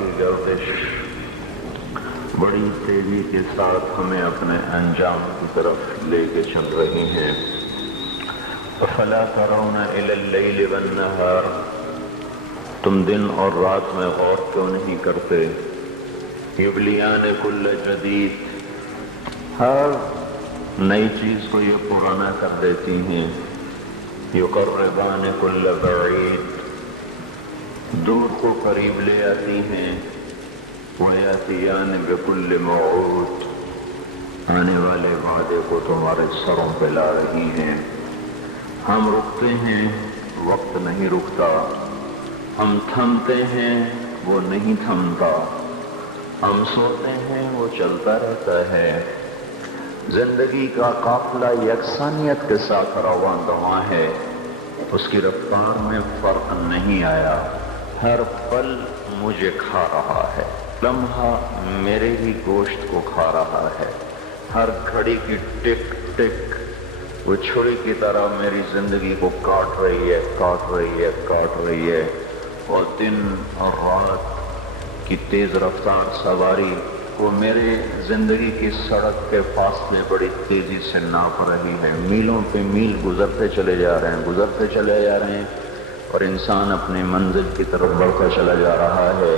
کی گردش بڑی تیزی کے ساتھ ہمیں اپنے انجام کی طرف لے کے چل رہی ہیں۔ فَلَا تَرَوْنَ إِلَى اللَّيْلِ وَالنَّهَارِ، تم دن اور رات میں غور کیوں نہیں کرتے؟ یبلیان کل جدید، ہر نئی چیز کو یہ پرانا کر دیتی ہیں۔ یقربان کل بعید، دور کو قریب لے آتی ہیں۔ وَيَأْتِيَانِ بِكُلِّ مَوْعُودٍ، آنے والے وعدے کو تمہارے سروں پہ لا رہی ہیں۔ ہم رکتے ہیں، وقت نہیں رکتا۔ ہم تھمتے ہیں، وہ نہیں تھمتا۔ ہم سوتے ہیں، وہ چلتا رہتا ہے۔ زندگی کا قافلہ یکسانیت کے ساتھ رواں دواں ہے، اس کی رفتار میں فرق نہیں آیا۔ ہر پل مجھے کھا رہا ہے، لمحہ میرے ہی گوشت کو کھا رہا ہے۔ ہر گھڑی کی ٹک ٹک وہ چھری کی طرح میری زندگی کو کاٹ رہی ہے، کاٹ رہی ہے، کاٹ رہی ہے، اور دن اور رات کی تیز رفتار سواری وہ میرے زندگی کی سڑک کے فاصلے بڑی تیزی سے ناپ رہی ہے۔ میلوں پہ میل گزرتے چلے جا رہے ہیں، گزرتے چلے جا رہے ہیں، اور انسان اپنی منزل کی طرف بڑھتا چلا جا رہا ہے۔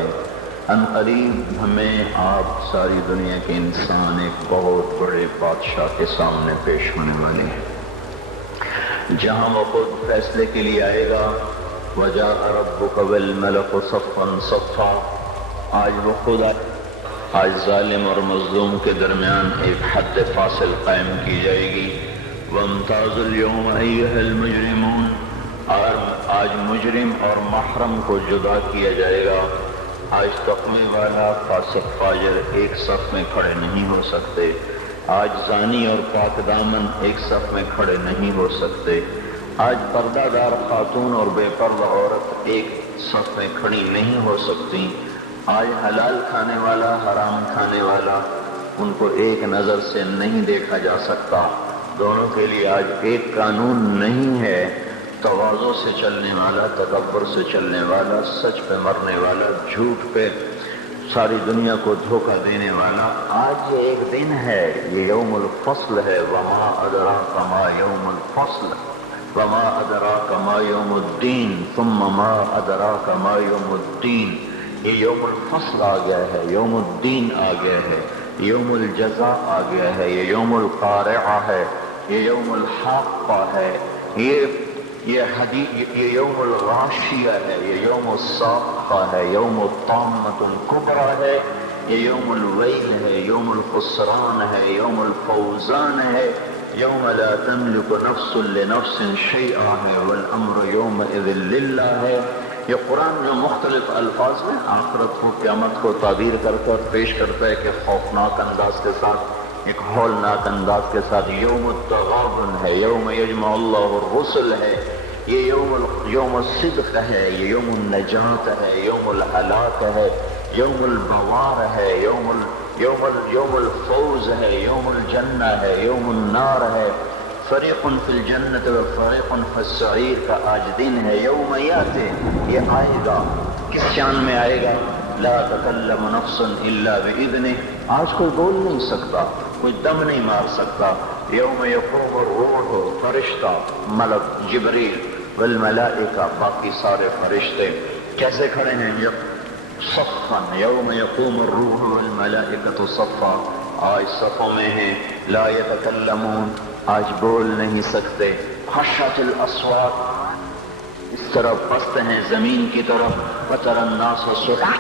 ان قریب ہمیں آپ ساری دنیا کے انسان ایک بہت بڑے بادشاہ کے سامنے پیش ہونے والے ہیں، جہاں وہ خود فیصلے کے لیے آئے گا۔ وَجَاءَ رَبُّكَ وَالْمَلَكُ صَفًّا صَفًّا، آج وہ خود آج ظالم اور مظلوم کے درمیان ایک حد فاصل قائم کی جائے گی۔ وَامْتَازُوا الْيَوْمَ أَيُّهَا الْمُجْرِمُونَ، آج مجرم اور محرم کو جدا کیا جائے گا۔ آج تقوی والا فاسق فاجر ایک صف میں کھڑے نہیں ہو سکتے۔ آج زانی اور پاک دامن ایک صف میں کھڑے نہیں ہو سکتے۔ آج پردہ دار خاتون اور بے پردہ عورت ایک صف میں کھڑی نہیں ہو سکتی۔ آج حلال کھانے والا حرام کھانے والا ان کو ایک نظر سے نہیں دیکھا جا سکتا۔ دونوں کے لیے آج ایک قانون نہیں ہے۔ تواضع سے چلنے والا، تکبر سے چلنے والا، سچ پہ مرنے والا، جھوٹ پہ ساری دنیا کو دھوکہ دینے والا، آج یہ ایک دن ہے، یہ یوم الفصل ہے۔ وما ادراک ما یوم الفصل وما ادراک ما یوم الدین ثم ما ادراک ما یوم الدین، یہ یوم الفصل آ گیا ہے، یوم الدین آ گیا ہے، یوم الجزاء آ گیا ہے، یہ یوم القارعہ ہے، یہ یوم الحاقہ ہے، یہ یوم الغاشیہ ہے، یہ یوم الصاخہ ہے، یوم الطامۃ الکبریٰ ہے، یہ یوم الویل ہے، یوم الخسران ہے، یوم الفوزان ہے، یوم لا تملک نفس لنفس شیئا ہے، والامر یومئذ للہ ہے۔ یہ قرآن جو مختلف الفاظ میں آخرت کو، قیامت کو تعبیر کر کر پیش کرتا ہے کہ خوفناک انداز کے ساتھ، ایک ہولناک انداز کے ساتھ، یوم التغابن ہے، یوم یجمع اللہ الرسل ہے، یہ یوم الصدق ہے، یہ یوم النجات ہے، یوم الہلاک ہے، یوم البوار ہے، یوم الفوز ہے، یوم الجنہ ہے، یوم النار ہے، فریق فی الجنت و فریق فی السعیر کا آج دن ہے۔ یوم یاتی، یہ آئے گا، کس شان میں آئے گا؟ لا تکلم نفس الا باذنہ، آج کوئی بول نہیں سکتا، کوئی دم نہیں مار سکتا۔ یوم یقوم الروح، فرشتہ، ملک جبریل والملائکہ، باقی سارے فرشتے کیسے کھڑے ہیں؟ صفا، یوم یقوم الروح والملائکۃ صفا، آج صفوں میں ہیں۔ لا یتکلمون، آج بول نہیں سکتے۔ خشعت الاصوات، اس طرف پست ہیں زمین کی طرف۔ وتری الناس صرعا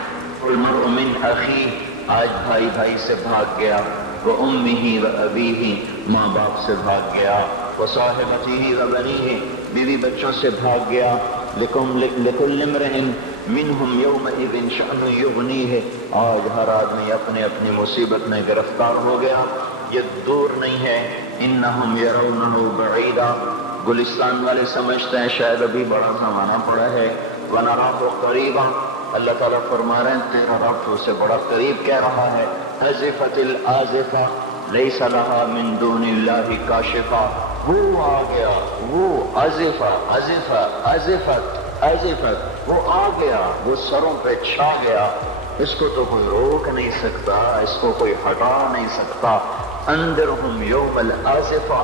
المرء من اخیہ، آج بھائی بھائی سے بھاگ گیا۔ وامہ وابیہ، ماں باپ سے بھاگ گیا۔ وصاحبتہ وبنیہ، بیوی بچوں سے بھاگ گیا۔ لکل امرئ منہم یومئذ شأن یغنیہ، آج ہر آدمی اپنی اپنی مصیبت میں گرفتار ہو گیا، یہ دور نہیں ہے۔ انہم یرونہ بعیدا، گلستان والے سمجھتے ہیں شاید ابھی بڑا زمانہ پڑا ہے۔ ونراہ قریبا، اللہ تعالیٰ فرما رہے ہیں تیرا رب تو اسے بڑا قریب کہہ رہا ہے۔ ازفت الازفہ لیس لہا من دون اللہ کاشفہ، وہ آ گیا، وہ ازفہ ازفہ ازفت ازفت، وہ آ گیا، وہ سروں پہ چھا گیا۔ اس کو تو کوئی روک نہیں سکتا، اس کو کوئی ہٹا نہیں سکتا۔ انذرہم یوم الآزفہ،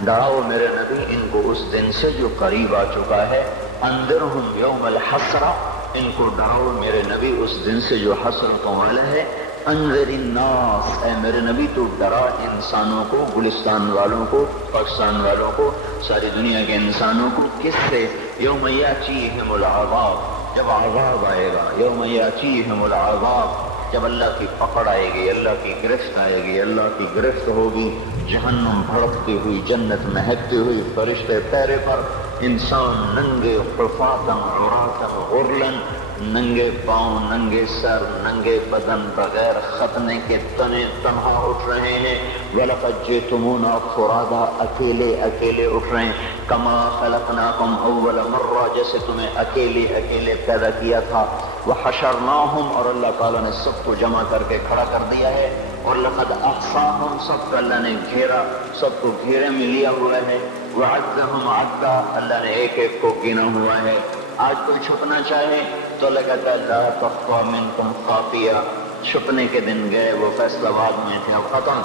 ڈراؤ میرے نبی ان کو اس دن سے جو قریب آ چکا ہے۔ انذرہم یوم الحسرہ، ان کو ڈراؤ میرے نبی اس دن سے جو حسرتوں والا ہے۔ انذر الناس، اے میرے نبی تو ڈرا انسانوں کو، گلستان والوں کو، پاکستان والوں کو، ساری دنیا کے انسانوں کو۔ کس سے؟ یوم یاتیہم العذاب، جب عذاب آئے گا۔ یوم یاتیہم العذاب، جب اللہ کی پکڑ آئے گی، اللہ کی گرفت آئے گی، اللہ کی گرفت ہوگی، جہنم بھڑکتی ہوئی، جنت مہکتی ہوئی، فرشتے پیرے پر، انسان ننگے حفاظاً عراةً غرلاً، ننگے پاؤں، ننگے سر، ننگے بدن، بغیر ختنے کے تنے تنہا اٹھ رہے ہیں۔ وَلَقَدْ جِئْتُمُونَا فُرَادَىٰ، اکیلے اکیلے اٹھ رہے ہیں۔ کَمَا خَلَقْنَاكُمْ أَوَّلَ مَرَّةٍ، جیسے تمہیں اکیلے اکیلے پیدا کیا تھا۔ وَحَشَرْنَاهُمْ، اور اللہ تعالیٰ نے سب کو جمع کر کے کھڑا کر دیا ہے۔ اور لقد احصاهم، سب کو اللہ نے گھیرا، سب کو گھیرے میں لیا ہوا ہے۔ وعدهم عدا، اللہ نے ایک ایک کو گنا ہوا ہے۔ آج کوئی چھپنا چاہے تو اللہ کہتا ہے لا تخفى منکم خافیہ، چھپنے کے دن گئے، وہ فیصلہ آباد میں تھے، اب ختم۔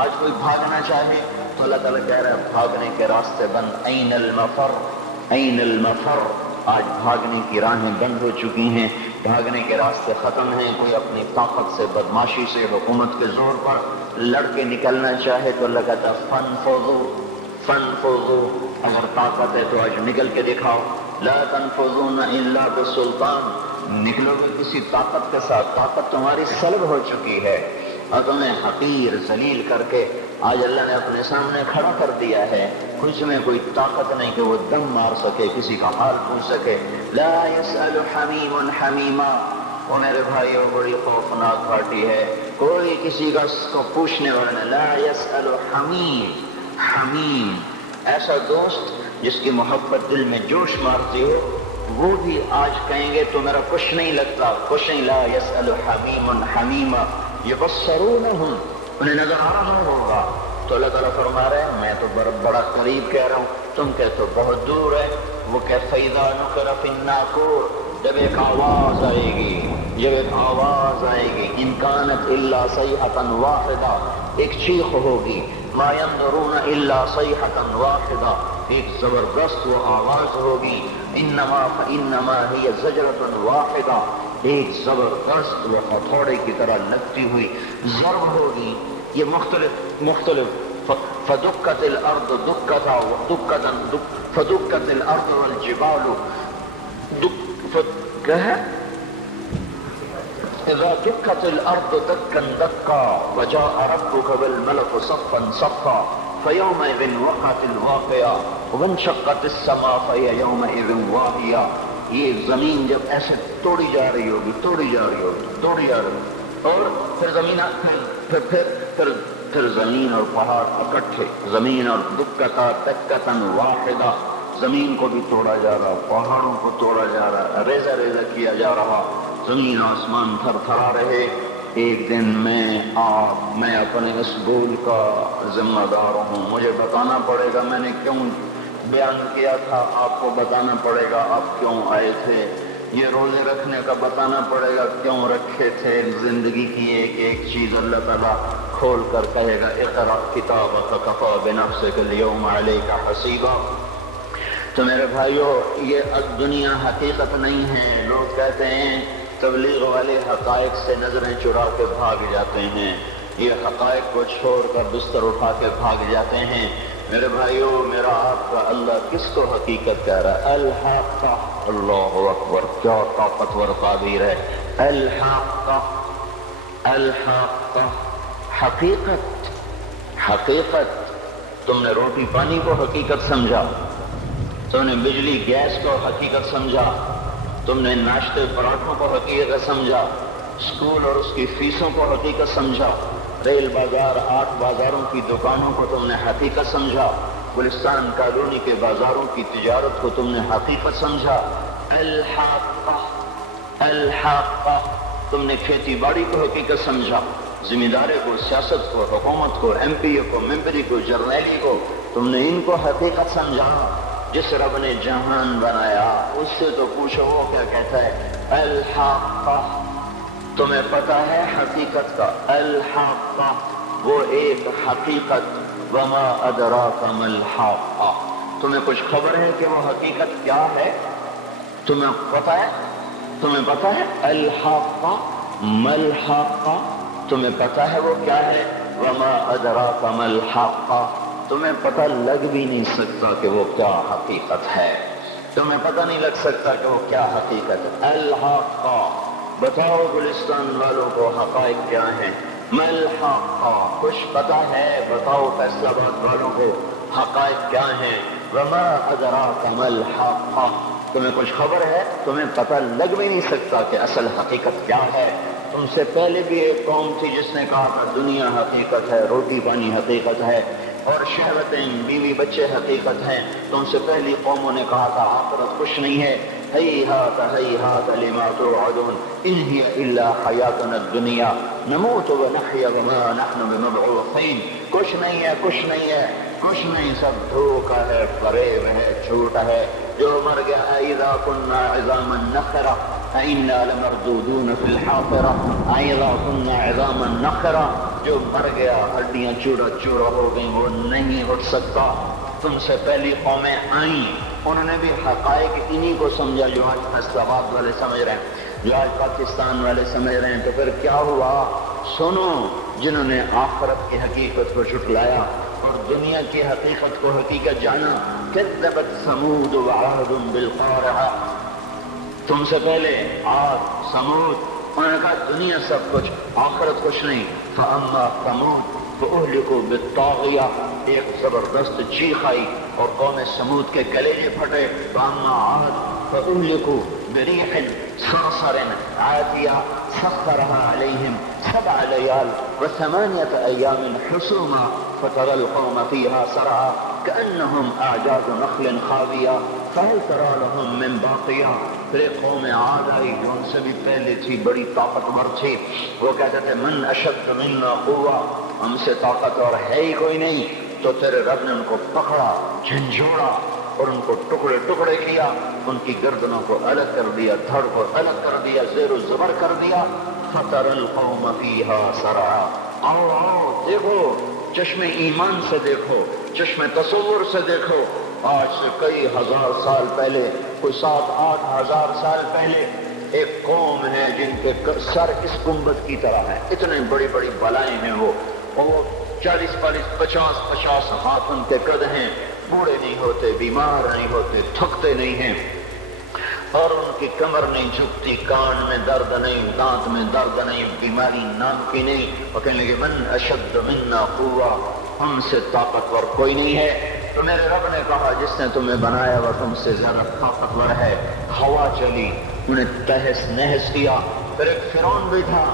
آج کوئی بھاگنا چاہے تو اللہ تعالیٰ کہہ رہا ہے بھاگنے کے راستے بند۔ این المفر، این المفر، آج بھاگنے کی راہیں بند ہو چکی ہیں، بھاگنے کے راستے ختم ہیں۔ کوئی اپنی طاقت سے، بدماشی سے، حکومت کے زور پر لڑ کے نکلنا چاہے تو اللہ کہتا ہے فانفذوا، فانفذوا، اگر طاقت ہے تو آج نکل کے دکھاؤ۔ لا تنفذون الا بسلطان، نکلو گے کسی طاقت کے ساتھ، طاقت تمہاری سلب ہو چکی ہے اور تمہیں حقیر ذلیل کر کے آج اللہ نے اپنے سامنے کھڑا کر دیا ہے۔ کچھ میں کوئی طاقت نہیں کہ وہ دم مار سکے، کسی کا حال پوچھ سکے۔ لا يسأل حمیم حمیما، وہ میرے بھائیوں بڑی خوفناک پارٹی ہے، کوئی کسی کا اس کو پوچھنے والا نہیں۔ لا يسأل حمیم، حمیم ایسا دوست جس کی محبت دل میں جوش مارتی ہو، وہ بھی آج کہیں گے تو میرا کچھ نہیں لگتا، کچھ نہیں۔ لا يسأل حمیم حمیما یبصرونہم، انہیں نظر آ رہا ہوگا تو اللہ تعالیٰ فرما رہے ہیں میں تو بڑا قریب کہہ رہا ہوں، تم کہتے ہو بہت دور ہے۔ وہ کہ فَإِذَا نُقِرَ فِي النَّاقُورِ، جب ایک آواز آئے گی، جب ایک آواز آئے گی، إِن كَانَتْ إِلَّا صَيْحَةً وَاحِدَةً، ایک چیخ ہوگی، مَا يَنظُرُونَ إِلَّا صَيْحَةً وَاحِدَةً، ایک زبردست وہ آواز ہوگی، إِنَّمَا هِيَ زَجْرَةٌ وَاحِدَةٌ، ایک زبردست وہ ہتھوڑے کی طرح لگتی ہوئی ضرب ہوگی۔ یہ مختلف فدکت الارض فدکت الارض والجبال اذا دکت الارض دکا دکا وجاء ربك بالملك صفا صفا فيومئذ وقعت الواقعة وانشقت السماء فهي يومئذ واهية، یہ زمین جب ایسے توڑی جا رہی ہوگی، توڑی جا رہی ہوگی، توڑی جا رہی ہوگی، اور پھر زمین پھر زمین اور پہاڑ اکٹھے، زمین اور دکتا دکتاً واحدہ، زمین کو بھی توڑا جا رہا، پہاڑوں کو توڑا جا رہا، ریزہ ریزہ کیا جا رہا، زمین آسمان تھر تھرا رہے۔ ایک دن میں اپنے اس گول کا ذمہ دار ہوں، مجھے بتانا پڑے گا میں نے کیوں بیان کیا تھا، آپ کو بتانا پڑے گا آپ کیوں آئے تھے، یہ روزے رکھنے کا بتانا پڑے گا کیوں رکھے تھے۔ زندگی کی ایک ایک چیز اللہ تعالیٰ کھول کر کہے گا اقرأ کتابک کفی بنفسک اليوم علیک حسیبا۔ تو میرے بھائیو، یہ دنیا حقیقت نہیں ہے۔ لوگ کہتے ہیں تبلیغ والے حقائق سے نظریں چرا کے بھاگ جاتے ہیں، یہ حقائق کو چھوڑ کر بستر اٹھا کے بھاگ جاتے ہیں۔ میرے بھائیو، میرا آپ کا اللہ کس کو حقیقت کہہ رہا ہے؟ الحق، اللہ اکبر، کیا طاقتور تعبیر ہے۔ الحق، الحق، حقیقت، حقیقت۔ تم نے روٹی پانی کو حقیقت سمجھا، تم نے بجلی گیس کو حقیقت سمجھا، تم نے ناشتے پراٹھوں کو حقیقت سمجھا، اسکول اور اس کی فیسوں کو حقیقت سمجھا، ریل بازار، 8 بازاروں کی دکانوں کو تم نے حقیقت سمجھا، گلستان کالونی کے بازاروں کی تجارت کو تم نے حقیقت سمجھا۔ الحق، الحق، تم نے کھیتی باڑی کو حقیقت سمجھا، ذمہ داری کو، سیاست کو، حکومت کو، ایم پی کو، ممبری کو، جرنیلی کو، تم نے ان کو حقیقت سمجھا۔ جس رب نے جہان بنایا اس سے تو پوچھو وہ کیا کہتا ہے؟ الحق، تمہیں پتا ہے حقیقت کا، الحاقہ وہ ایک حقیقت، وما ادراک ما الحاقہ تمہیں کچھ خبر ہے کہ وہ حقیقت کیا ہے؟ تمہیں پتا ہے الحاقہ ما الحاقہ تمہیں پتا ہے وہ کیا ہے؟ وما ادراک ما الحاقہ تمہیں پتہ لگ بھی نہیں سکتا کہ وہ کیا حقیقت ہے، تمہیں پتہ نہیں لگ سکتا کہ وہ کیا حقیقت ہے۔ الحاقہ بتاؤ گلستان والوں کو حقائق کیا ہیں؟ ما الحاقہ کچھ پتہ ہے؟ بتاؤ فیصلہ آباد والوں کو حقائق کیا ہیں؟ وما ادراک ما الحاقہ تمہیں کچھ خبر ہے؟ تمہیں پتہ لگ بھی نہیں سکتا کہ اصل حقیقت کیا ہے۔ تم سے پہلے بھی ایک قوم تھی جس نے کہا تھا دنیا حقیقت ہے، روٹی پانی حقیقت ہے، اور شہوتیں بیوی بچے حقیقت ہیں۔ تم سے پہلی قوموں نے کہا تھا آخرت کچھ نہیں ہے، ہیہات ہیہات لما توعدون ان ہی الا حیاتنا الدنیا نموت ونحیا وما نحن بمبعوثین کچھ نہیں ہے، کچھ نہیں ہے، کچھ نہیں، سب دھوکہ ہے، فریب ہے، جھوٹ ہے۔ جو مر گیا اذا كنا عظاما نخرا انا لمردودون في الحافرہ، اذا كنا عظاما نخرا جو مر گیا ہڈیاں چورا چورا ہو گئیں، وہ نہیں اٹھ سکتا۔ تم سے پہلی قومیں آئیں، انہوں نے بھی حقائق انہی کو سمجھا جو آج فیصلہ آباد والے سمجھ رہے ہیں، جو آج پاکستان والے سمجھ رہے ہیں۔ تو پھر کیا ہوا؟ سنو، جنہوں نے آخرت کی حقیقت کو جھٹلایا اور دنیا کی حقیقت کو حقیقت جانا، کذبت ثمود وعاد بالقارعہ، تم سے پہلے عاد ثمود، انہوں نے کہا دنیا سب کچھ، آخرت کچھ نہیں۔ فاما ثمود فاہلکوا بالطاغیہ، ایک زبردست چیخ آئی اور قوم ثمود کے کلیجے پھٹے۔ فاما عاد فاہلکوا بریح صرصر عاتیہ سخرها عليهم 7 ليال و8 أيام حسوما فترى القوم فيها سرعا كأنهم أعجاز نخل خاوية فهل ترى لهم من باقية۔ پھر قوم عاد آئی جو ان سے بھی پہلے تھی، بڑی طاقتور تھی، وہ کہتے تھے من اشد منا قوة، ہم سے طاقتور ہے ہی کوئی نہیں۔ تو تیرے رب نے ان کو پکڑا، جھنجھوڑا اور ان کو ٹکڑے ٹکڑے کیا، ان کی گردنوں کو الگ کر دیا، دھڑ کو الگ کر دیا، زیر و زبر کر دیا۔ فَتَرَى الْقَوْمَ فِيهَا سَرْعَا، آؤ دیکھو، چشم ایمان سے دیکھو، چشم تصور سے دیکھو۔ آج سے کئی ہزار سال پہلے، کوئی 7-8 ہزار سال پہلے ایک قوم ہے جن کے سر اس گنبد کی طرح ہیں، اتنے بڑی بڑی بلائیں ہیں، وہ 40-50 ہاتھ ان کے قد ہیں، بوڑھے نہیں ہوتے، بیمار نہیں ہوتے، تھکتے نہیں ہیں، اور ان کی کمر نہیں جھکتی، کان میں درد نہیں، دانت میں درد نہیں، بیماری نام کی نہیں۔ وہ کہنے لگے من اشد منا قوة، ہم سے طاقتور کوئی نہیں ہے۔ تو میرے رب نے کہا جس نے تمہیں بنایا وہ تم سے زیادہ طاقتور ہے۔ ہوا چلی، انہیں تہس نہس کیا۔ پھر ایک فرعون بھی تھا۔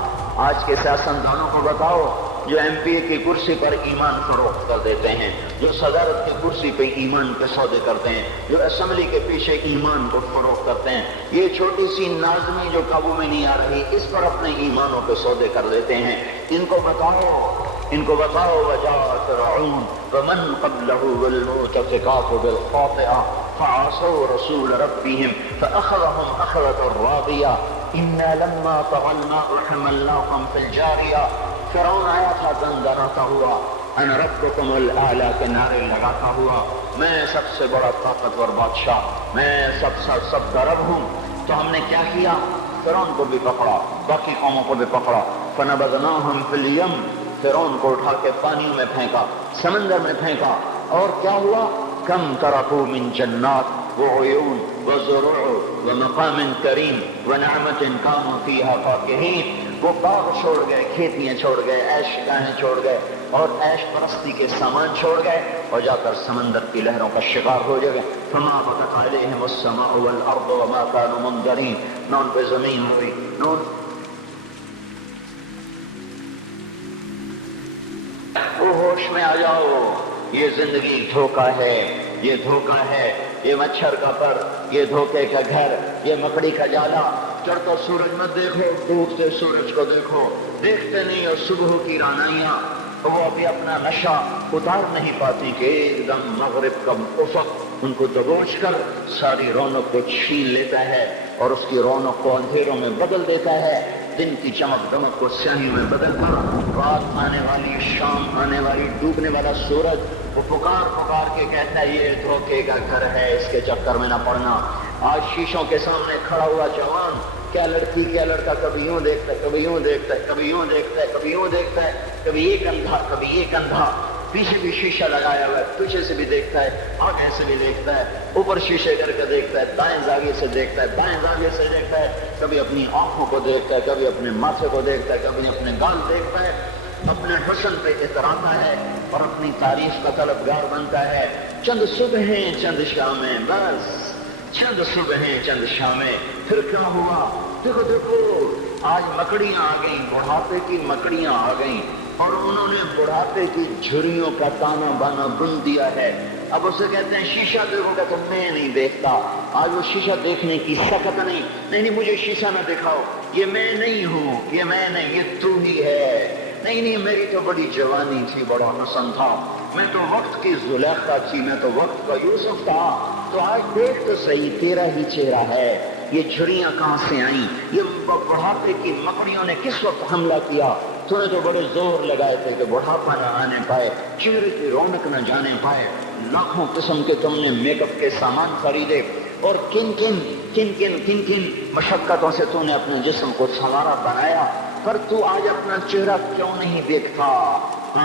آج کے سیاستدانوں کو بتاؤ جو ایم پی اے کی کرسی پر ایمان فروخت کر دیتے ہیں، جو صدارت کی کرسی پہ ایمان کے سودے کرتے ہیں، جو اسمبلی کے پیچھے ایمان کو فروخت کرتے ہیں، یہ چھوٹی سی نازمی جو قابو میں نہیں آ رہی، اس پر اپنے ایمانوں کے سودے کر دیتے ہیں۔ ان کو بتاؤ وجاء فرعون ومن قبله والمؤتفقات بالخاطئة فعصوا رسول ربهم فأخذهم أخذة رابية إنا لما طغى الماء حملناكم في الجارية۔ فرعون آیا تھا دندراتا ہوا، انا ربکم الاعلی کے نعرے لگاتا ہوا، میں سب سے بڑا طاقتور بادشاہ، میں سب کا رب ہوں۔ تو ہم نے کیا کیا؟ فرعون کو بھی پکڑا، باقی قوموں کو بھی پکڑا۔ فنبذناهم في اليم، فرعون کو اٹھا کے پانی میں پھینکا، سمندر میں پھینکا، اور کیا ہوا؟ کم ترکوا من جنات وعیون وزروع ومقام کریم ونعمت كانوا فيها فاكهين، وہ باغ چھوڑ گئے، کھیتیاں چھوڑ گئے، عیش گاہیں چھوڑ گئے اور عیش پرستی کے سامان چھوڑ گئے اور جا کر سمندر کی لہروں کا شکار ہو جائے۔ فما بكت عليهم السماء والارض وما كانوا منظرين، نہ ان پہ زمین ہوئی، وہ ہوش میں آ جاؤ، یہ زندگی دھوکہ ہے، یہ دھوکہ ہے، یہ مچھر کا پر، یہ دھوکے کا گھر، یہ مکڑی کا جالا۔ چڑھتا سورج مت دیکھو، ڈوبتے سورج کو دیکھو، دیکھتے نہیں اور صبح کی رانائیاں وہ ابھی اپنا نشہ اتار نہیں پاتی کہ ایک دم مغرب کا افق ان کو دبوچ کر ساری رونق کو چھین لیتا ہے اور اس کی رونق کو اندھیروں میں بدل دیتا ہے۔ دن کی چمک دمک کو سیاہی میں بدل کر رات آنے والی، شام آنے والی، ڈوبنے والا سورج وہ پکار پکار کے کہتا ہے یہ دھوکے کا گھر ہے، اس کے چکر میں نہ پڑنا۔ آج شیشوں کے سامنے کھڑا ہوا جوان کیا لڑکی کیا لڑکا کبھی یوں دیکھتا ہے، کبھی یوں دیکھتا ہے، کبھی یوں دیکھتا ہے، کبھی یوں دیکھتا ہے، کبھی یہ کندھا کبھی یہ کندھا، پیچھے بھی شیشہ لگایا ہوا ہے، پیچھے سے بھی دیکھتا ہے، آگے سے بھی دیکھتا ہے، اوپر شیشے کر کے دیکھتا ہے، دائیں زاویے سے دیکھتا ہے، بائیں زاویے سے دیکھتا ہے، کبھی اپنی آنکھوں کو دیکھتا ہے، کبھی اپنے ماتھے کو دیکھتا ہے، کبھی اپنے گال دیکھتا ہے، اپنے حسن پہ اتراتا ہے اور اپنی تعریف کا طلبگار بنتا ہے۔ چند صبحیں چند شامیں، بس چند صبحیں چند شامیں، پھر کیا ہوا؟ دیکھو دیکھو آج مکڑیاں آ گئیں، بڑھاپے کی مکڑیاں آ گئیں اور انہوں نے بڑھاپے کی جھریوں کا تانا بانا بن دیا ہے۔ اب اسے کہتے ہیں شیشہ دیکھو گا تو میں نہیں دیکھتا۔ آج وہ شیشہ دیکھنے کی سکت نہیں مجھے شیشہ نہ دکھاؤ، یہ میں نہیں ہوں، یہ میں نہیں، یہ تو ہی ہے۔ نہیں میری تو بڑی جوانی تھی، بڑا حسن تھا، میں تو وقت کی زلیخا تھی، میں تو وقت کا یوسف تھا، تو آج دیکھ تو صحیح تیرا ہی چہرہ ہے۔ یہ جھڑیاں کہاں سے آئیں؟ یہ بڑھاپے کی مکڑیوں نے کس وقت حملہ کیا؟ تو نے تو بڑے زور لگائے تھے کہ بڑھاپا نہ آنے پائے، چہرے کی رونق نہ جانے پائے، لاکھوں قسم کے تم نے میک اپ کے سامان خریدے اور کن کن مشقتوں سے تو نے اپنے جسم کو سنوارا بنایا، پر تو آج اپنا چہرہ کیوں نہیں دیکھتا؟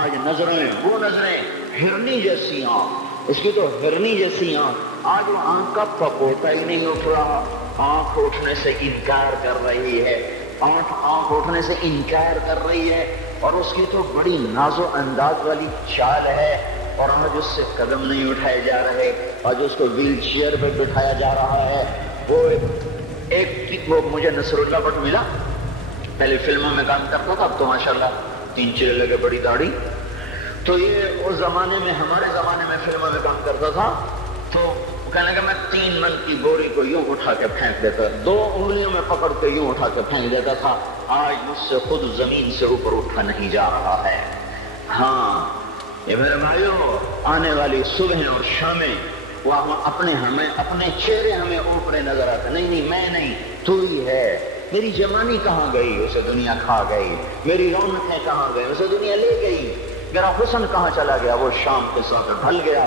آج نظریں وہ نظریں ہرنی جیسی آنکھ، اس کی تو ہرنی جیسی آنکھ، آج وہ آنکھ کا پپوتا ہی نہیں اٹھ رہا، آنکھ اٹھنے سے انکار کر رہی ہے، آنکھ اٹھنے سے انکار کر رہی ہے، اور اس کی تو بڑی ناز و انداز والی چال ہے، اور آج اس سے قدم نہیں اٹھائے جا رہے، آج اس کو ویل چیئر پہ بٹھایا جا رہا ہے۔ وہ مجھے نصر اللہ بٹ ملا، پہلے فلموں میں کام کرتا تھا، اب تو ماشاءاللہ 3 چیرے لگے، بڑی داڑھی، تو یہ اس زمانے میں، ہمارے زمانے میں فلموں میں کام کرتا تھا، تو کہنے لگا میں 3 من کی بوری کو یوں اٹھا کے پھینک دیتا، 2 انگلیوں میں پکڑ کے یوں اٹھا کے پھینک دیتا تھا، آج مجھ سے خود زمین سے اوپر اٹھا نہیں جا رہا ہے۔ ہاں یہ میرے بھائیوں، آنے والی صبح اور شامیں وہ اپنے چہرے ہمیں اوپرے نظر آتے، نہیں میں نہیں، تو ہی ہے۔ میری جوانی کہاں گئی؟ اسے دنیا کھا گئی۔ میری رونقیں کہاں گئی؟ اسے دنیا لے گئی۔ میرا حسن کہاں چلا گیا؟ وہ شام کے ساتھ ڈھل گیا۔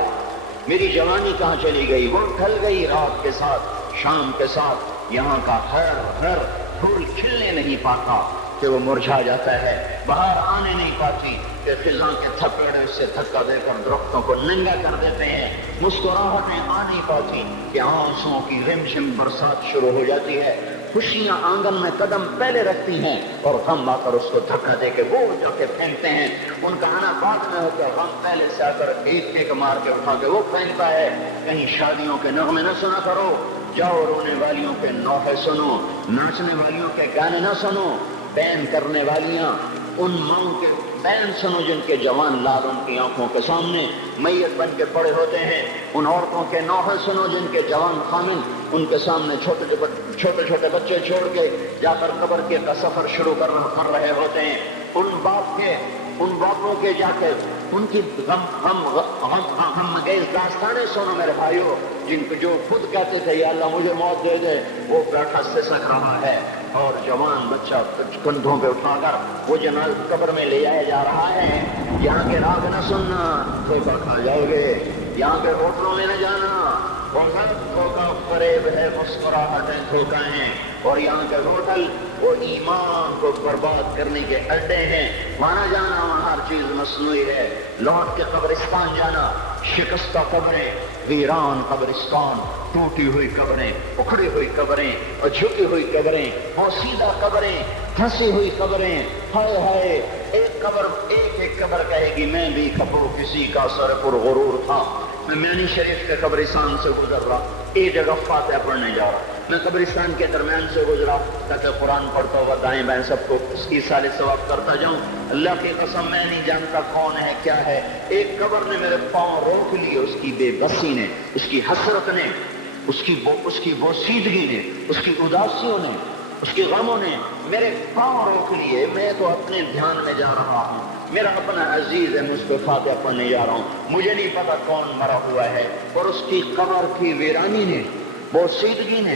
میری جوانی کہاں چلی گئی؟ وہ ڈھل گئی رات کے ساتھ، شام کے ساتھ۔ یہاں کا ہر پھول کھلنے نہیں پاتا کہ وہ مرجھا جاتا ہے، بہار آنے نہیں پاتی کہ فضا کے تھپڑے سے دھکا دے کر درختوں کو ننگا کر دیتے ہیں، مسکراہٹیں آ نہیں پاتی کہ آنسوؤں کی رمجم برسات شروع ہو جاتی ہے، خوشیاں آنگن میں قدم پہلے رکھتی ہیں اور غم آ کر اس کو دھکا دے کے وہ جا کے پھینکتے ہیں۔ ان کا آنا بعد میں ہوتا ہے، غم پہلے سے آ کر ایک مار کے اٹھا کے وہ پھینکتا ہے۔ کہیں شادیوں کے نغمے نہ سنا کرو، جاؤ رونے والیوں کے نوحے سنو، ناچنے والیوں کے گانے نہ سنو، بین کرنے والیاں ان ماؤں کے بین سنو جن کے جوان لال ان کی آنکھوں کے سامنے میت بن کے پڑے ہوتے ہیں، ان عورتوں کے نوحے سنو جن کے جوان خامن ان کے سامنے چھوٹے چھوٹے بچے چھوڑ کے جا کر قبر کے کا سفر شروع کر رہے ہوتے ہیں، ان باپوں کے جا کے ان کی غم گیز داستانیں سنو میرے بھائیوں، جن کو جو خود کہتے تھے یا اللہ مجھے موت دے دے، وہ بیٹھا سسک رہا ہے، اور جوان بچہ کندھوں پہ اٹھا کر وہ جناز قبر میں لے جایا جا رہا ہے۔ یہاں کے راگ نہ سننا، دھوکا کھا جاؤ گے، یہاں کے ہوٹلوں میں نہ جانا، بہت دھوکا فریب ہے، مسکراہٹیں دھوکا ہیں، اور یہاں کے ہوٹل وہ ایمان کو برباد کرنے کے اڈے ہیں، وہاں جانا وہاں ہر چیز مصنوعی ہے، لوٹ کے قبرستان جانا، شکستہ قبریں، ویران قبرستان، ٹوٹی ہوئی قبریں، اکھڑی ہوئی قبریں اور جھکی ہوئی قبریں، پوسیدہ قبریں، پھنسی ہوئی قبریں، ہائے ہائے، ایک قبر کہے گی میں بھی کھپو کسی کا سر پر غرور تھا۔ میں میانی شریف کے قبرستان سے گزر رہا، ایک جگہ فاتحہ پڑھنے جا رہا، میں قبرستان کے درمیان سے گزرا تاکہ قرآن پڑھتا ہوا دائیں بائیں سب کو اس کی سال ثواب کرتا جاؤں۔ اللہ کی قسم میں نہیں جانتا کون ہے کیا ہے، ایک قبر نے میرے پاؤں روک لیے، اس کی بے بسی نے، اس کی حسرت نے، اس کی بوسیدگی نے، اس کی اداسیوں نے، اس کی غموں نے میرے پاؤں روک لیے۔ میں تو اپنے دھیان میں جا رہا ہوں، میرا اپنا عزیز ہے، مجھ پہ فاتحہ پڑھنے جا رہا ہوں، مجھے نہیں پتا کون مرا ہوا ہے، اور اس کی قبر کی ویرانی نے، بوسیدگی نے،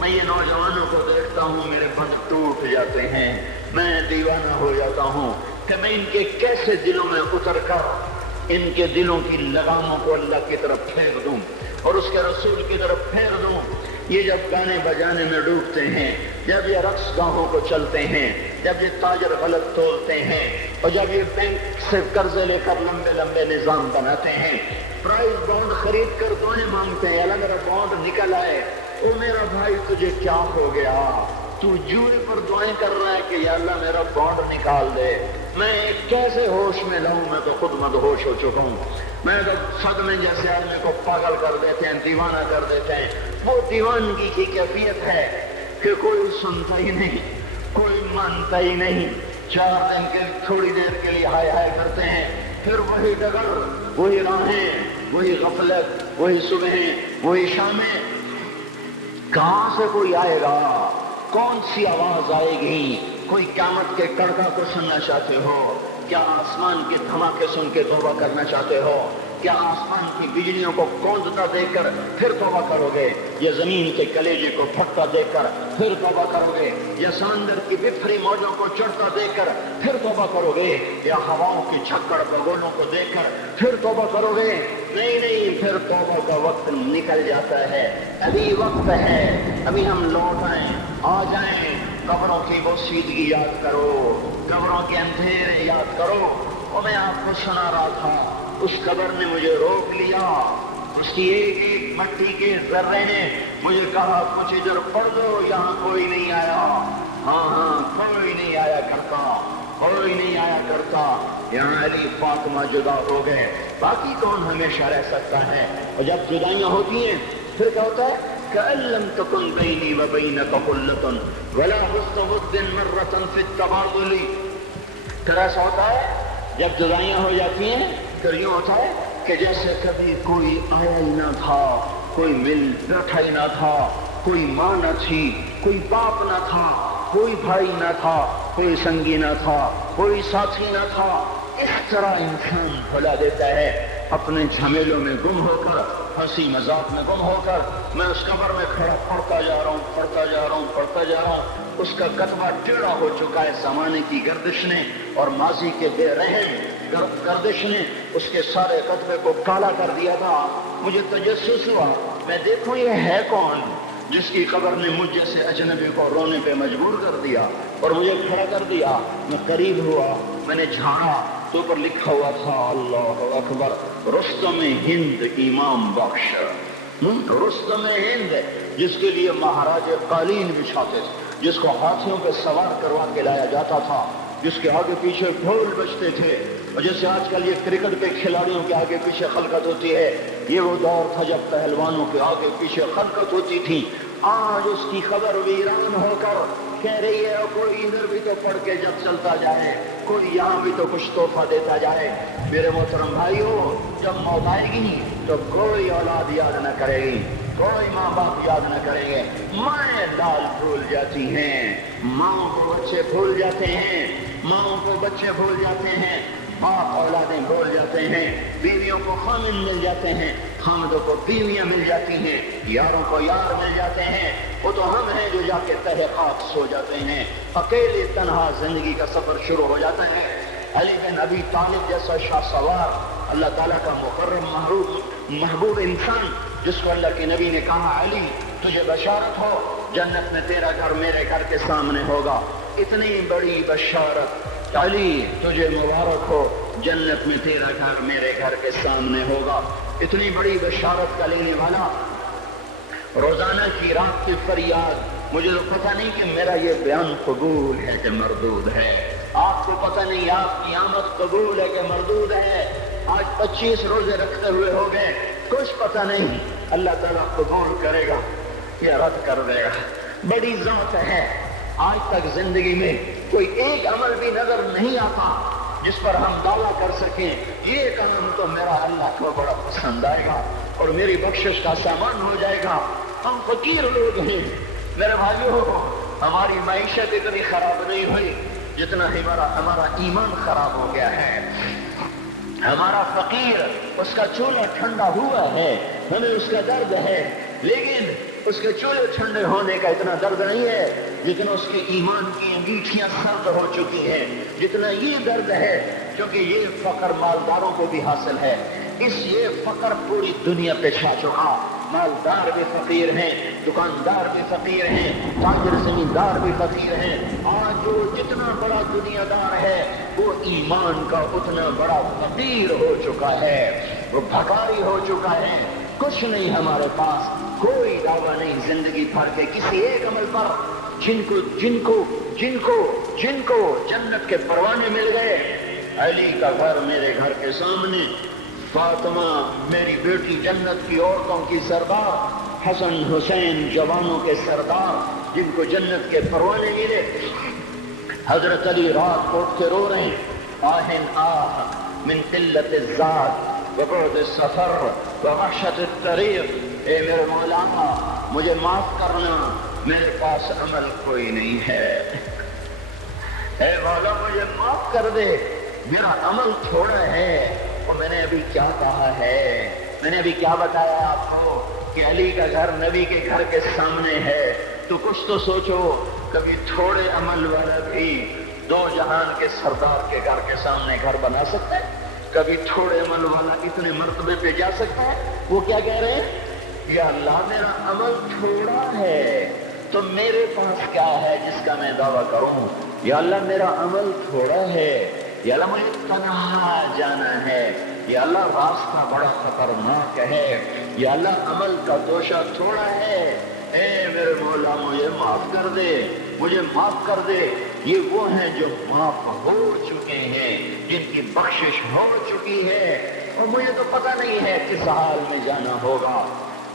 میں یہ نوجوانوں کو دیکھتا ہوں میرے بند ٹوٹ جاتے ہیں، میں دیوانہ ہو جاتا ہوں کہ میں ان کے کیسے دلوں میں اتر کر ان کے دلوں کی لگاموں کو اللہ کی طرف پھیر دوں اور اس کے رسول کی طرف پھیر دوں۔ یہ جب گانے بجانے میں ڈوبتے ہیں، جب یہ رقص گاہوں کو چلتے ہیں، جب یہ تاجر غلط تولتے ہیں، اور جب یہ بینک سے قرضے لے کر لمبے لمبے نظام بناتے ہیں، پرائز بانڈ خرید کر دعائیں مانگتے ہیں، اللہ میرا بانڈ نکل آئے، او میرا بھائی تجھے کیا ہو گیا؟ تو جوڑے پر دعائیں کر رہا ہے کہ یا اللہ میرا بانڈ نکال دے۔ میں کیسے ہوش میں لاؤں؟ میں تو خود مدہوش ہو چکا ہوں۔ میں تو صدمے جیسے آدمی کو پاگل کر دیتے ہیں، دیوانہ کر دیتے ہیں۔ وہ دیوانگی کی کیفیت ہے کہ کوئی سنتا ہی نہیں، کوئی مانتا ہی نہیں، 4 دن کے تھوڑی دیر کے لیے ہائے ہائے کرتے ہیں، پھر وہی ڈگر، وہی راہیں، وہی غفلت، وہی صبحیں، وہی شامیں۔ کہاں سے کوئی آئے گا؟ کون سی آواز آئے گی؟ کوئی قیامت کے کڑکا کو سننا چاہتے ہو؟ کیا آسمان کے دھماکے سن کے توبہ کرنا چاہتے ہو؟ کیا آسمان کی بجلیوں کو کوندتا دیکھ کر پھر توبہ کرو گے؟ یا زمین کے کلیجے کو پھٹتا دیکھ کر پھر توبہ کرو گے؟ یا سمندر کی بفری موجوں کو چڑھتا دیکھ کر پھر توبہ کرو گے؟ یا ہواؤں کی چھکڑ بگولوں کو دیکھ کر پھر توبہ کرو گے؟ نہیں نہیں، پھر توبہ کا وقت نکل جاتا ہے۔ ابھی وقت ہے، ابھی ہم لوٹ آئیں، آ جائیں۔ قبروں کی بوسیدگی یاد کرو، قبروں کے اندھیرے یاد کرو۔ اور میں آپ کو سنا رہا تھا، اس قبر نے مجھے روک لیا، اس کی ایک ایک مٹی کے ذرے نے مجھے کہا کچھ ادھر پڑھ دو، یہاں کوئی نہیں آیا۔ ہاں ہاں، کوئی نہیں آیا کرتا، کوئی نہیں آیا کرتا۔ یہاں علی فاطمہ جدا ہو گئے، باقی کون ہمیشہ رہ سکتا ہے؟ اور جب جدائیاں ہوتی ہیں پھر کیا ہوتا ہے؟ كأن لم تكن بيني وبينك خلة ولا حسن ود مرة في التبادل۔ پھر ایسا ہوتا ہے جب جدائیاں ہو جاتی ہیں پھر یوں ہوتا ہے کہ جیسے کبھی کوئی آیا ہی نہ تھا، کوئی مل بیٹھا ہی نہ تھا، کوئی ماں نہ تھی، کوئی باپ نہ تھا، کوئی بھائی نہ تھا، کوئی سنگی نہ تھا، کوئی ساتھی نہ تھا۔ اس طرح انسان بھلا دیتا ہے اپنے جھمیلوں میں گم ہو کر، ہنسی مذاق میں گم ہو کر۔ میں اس قبر میں کھڑا پڑھتا جا رہا ہوں، پڑھتا جا رہا ہوں، پڑھتا جا رہا ہوں۔ اس کا کتبہ ٹیڑھا ہو چکا ہے زمانے کی گردش نے اور ماضی کے بے رحم گردش نے اس کے سارے کتبے کو کالا کر دیا تھا۔ مجھے تجسس ہوا، میں دیکھوں یہ ہے کون جس کی قبر نے مجھ جیسے اجنبی کو رونے پہ مجبور کر دیا اور مجھے کھڑا کر دیا۔ میں قریب ہوا، میں نے جھانکا تو پر لکھا ہوا تھا اللہ اکبر، رستم ہند امام بخش۔ رستم ہند، جس کے لیے مہاراج قالین بچھاتے تھے، جس کو ہاتھیوں پہ سوار کروا کے لایا جاتا تھا، جس کے آگے پیچھے ڈھول بجتے تھے، اور جیسے آج کل یہ کرکٹ کے کھلاڑیوں کے آگے پیچھے خلقت ہوتی ہے، یہ وہ دور تھا جب پہلوانوں کے آگے پیچھے خلقت ہوتی تھی۔ آج اس کی خبر ویران ہو کر کہہ رہی ہے کوئی ادھر بھی تو پڑھ کے جب چلتا جائے، کوئی یہاں بھی تو کچھ تحفہ دیتا جائے۔ میرے محترم بھائیو، جب موت آئے گی تو کوئی اولاد یاد نہ کرے گی، کوئی ماں باپ یاد نہ کریں گے۔ مائیں لال بھول جاتی ہیں، ماں کو بچے بھول جاتے ہیں، ماں کو بچے بھول جاتے ہیں، باپ اولادیں بھول جاتے ہیں، بیویوں کو خامن مل جاتے ہیں، خامدوں کو بیویاں مل جاتی ہیں، یاروں کو یار مل جاتے ہیں۔ وہ تو ہم ہیں جو جا کے تہہ خاک سو جاتے ہیں، اکیلے تنہا زندگی کا سفر شروع ہو جاتا ہے۔ علی بن ابی طالب جیسا شاہ سوار، اللہ تعالیٰ کا مکرم محبوب انسان، جس کو اللہ کے نبی نے کہا علی تجھے بشارت ہو، جنت میں تیرا گھر میرے گھر کے سامنے ہوگا۔ اتنی بڑی بشارت، علی تجھے مبارک ہو، جنت میں تیرا گھر میرے گھر کے سامنے ہوگا۔ اتنی بڑی بشارت کا لینے والا روزانہ کی رات کی فریاد، مجھے تو پتہ نہیں کہ میرا یہ بیان قبول ہے کہ مردود ہے، آپ کو پتہ نہیں آپ کی آمد قبول ہے کہ مردود ہے۔ آج 25 روزے رکھتے ہوئے ہو گئے، کچھ پتہ نہیں اللہ تعالیٰ قبول کرے گا یا رد کر دے گا۔ بڑی ذات ہے، آج تک زندگی میں کوئی ایک عمل بھی نظر نہیں آتا جس پر ہم دعویٰ کر سکیں یہ کام تو میرا اللہ کو بڑا پسند آئے گا اور میری بخشش کا سامان ہو جائے گا۔ ہم فقیر لوگ ہیں میرے بھائیوں، ہماری معیشت اتنی خراب نہیں ہوئی جتنا ہمارا ایمان خراب ہو گیا ہے۔ ہمارا فقیر، اس کا چولہا ٹھنڈا ہوا ہے، ہمیں اس کا درد ہے، لیکن اس کے چولہے ٹھنڈے ہونے کا اتنا درد نہیں ہے جتنا اس کے ایمان کی انگیٹھیاں سرد ہو چکی ہیں، جتنا یہ درد ہے، کیونکہ یہ فقر مالداروں کو بھی حاصل ہے۔ یہ فقر پوری دنیا پہ چھا چکا، مالدار بھی فقیر ہیں، دکاندار بھی فقیر ہیں، تاجر زمیندار بھی فقیر ہیں۔ آج جو جتنا بڑا دنیا دار ہے وہ ایمان کا اتنا بڑا فقیر ہو چکا ہے، وہ بھکاری ہو چکا ہے۔ کچھ نہیں ہمارے پاس، کوئی دعویٰ نہیں زندگی بھر کے کسی ایک عمل پر۔ جن کو جنت کے پروانے مل گئے، علی کا گھر میرے گھر کے سامنے، فاطمہ میری بیٹی جنت کی عورتوں کی سردار، حسن حسین جوانوں کے سردار، جن کو جنت کے پروانے ملے۔ حضرت علی رات کو اٹھ کے رو رہے ہیں، آہن آہ من قلت الذات وبعد السفر ووحشت الطریق، اے میرے مولانا مجھے معاف کرنا، میرے پاس عمل کوئی نہیں ہے، اے مولا مجھے معاف کر دے، میرا عمل تھوڑا ہے۔ اور میں نے ابھی کیا کہا ہے، میں نے ابھی کیا بتایا آپ کو کہ علی کا گھر نبی کے گھر کے سامنے ہے، تو کچھ تو سوچو، کبھی تھوڑے عمل والا بھی دو جہان کے سردار کے گھر کے سامنے گھر بنا سکتا ہے؟ کبھی تھوڑے عمل والا اتنے مرتبے پہ جا سکتا ہے؟ وہ کیا کہہ رہے ہیں، یا اللہ میرا عمل تھوڑا ہے تو میرے پاس کیا ہے جس کا میں دعویٰ کروں؟ یا اللہ میرا عمل تھوڑا ہے، یا اللہ مجھے تنہا جانا ہے، یا اللہ راستہ بڑا خطرناک ہے، یا اللہ عمل کا دوشہ تھوڑا ہے، اے میرے مولا مجھے معاف کر دے، مجھے معاف کر دے۔ یہ وہ ہیں جو معاف ہو چکے ہیں، جن کی بخشش ہو چکی ہے، اور مجھے تو پتہ نہیں ہے کس حال میں جانا ہوگا،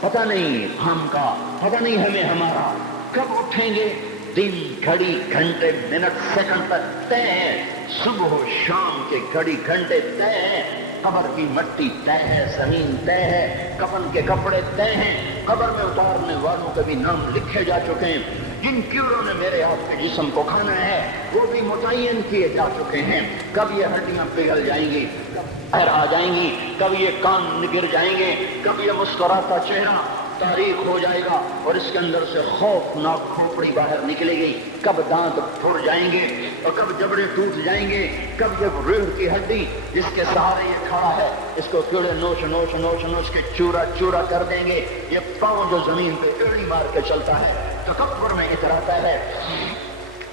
پتہ نہیں ہم کا، پتہ نہیں ہمیں ہمارا کب اٹھیں گے۔ دن گھڑی گھنٹے منٹ سیکنڈ تک طے ہے، صبح و شام کے گھڑی گھنٹے طے ہیں، قبر کی مٹی طے ہے، زمین طے ہے، کفن کے کپڑے طے ہیں، قبر میں اتارنے والوں کے بھی نام لکھے جا چکے ہیں، جن کیڑوں نے میرے آپ کے جسم کو کھانا ہے وہ بھی متعین کیے جا چکے ہیں۔ کب یہ ہڈیاں پگھل جائیں گی، کب باہر آ جائیں گی، کب یہ کان گر جائیں گے، کب یہ مسکراتا چہرہ تاریخ ہو جائے گا اور اس کے اندر سے خوفناک کھوپڑی باہر نکلے گی، کب دانت پھڑ جائیں گے اور کب جبڑے ٹوٹ جائیں گے، کب یہ ریڑھ کی ہڈی جس کے سہارے یہ کھڑا ہے اس کو کیڑے نوچ نوچ نوچ نوچ کے چورا چورا کر دیں گے، یہ پاؤں جو زمین پہ ایڑی مار کے چلتا ہے تکبر میں اتراتا ہے،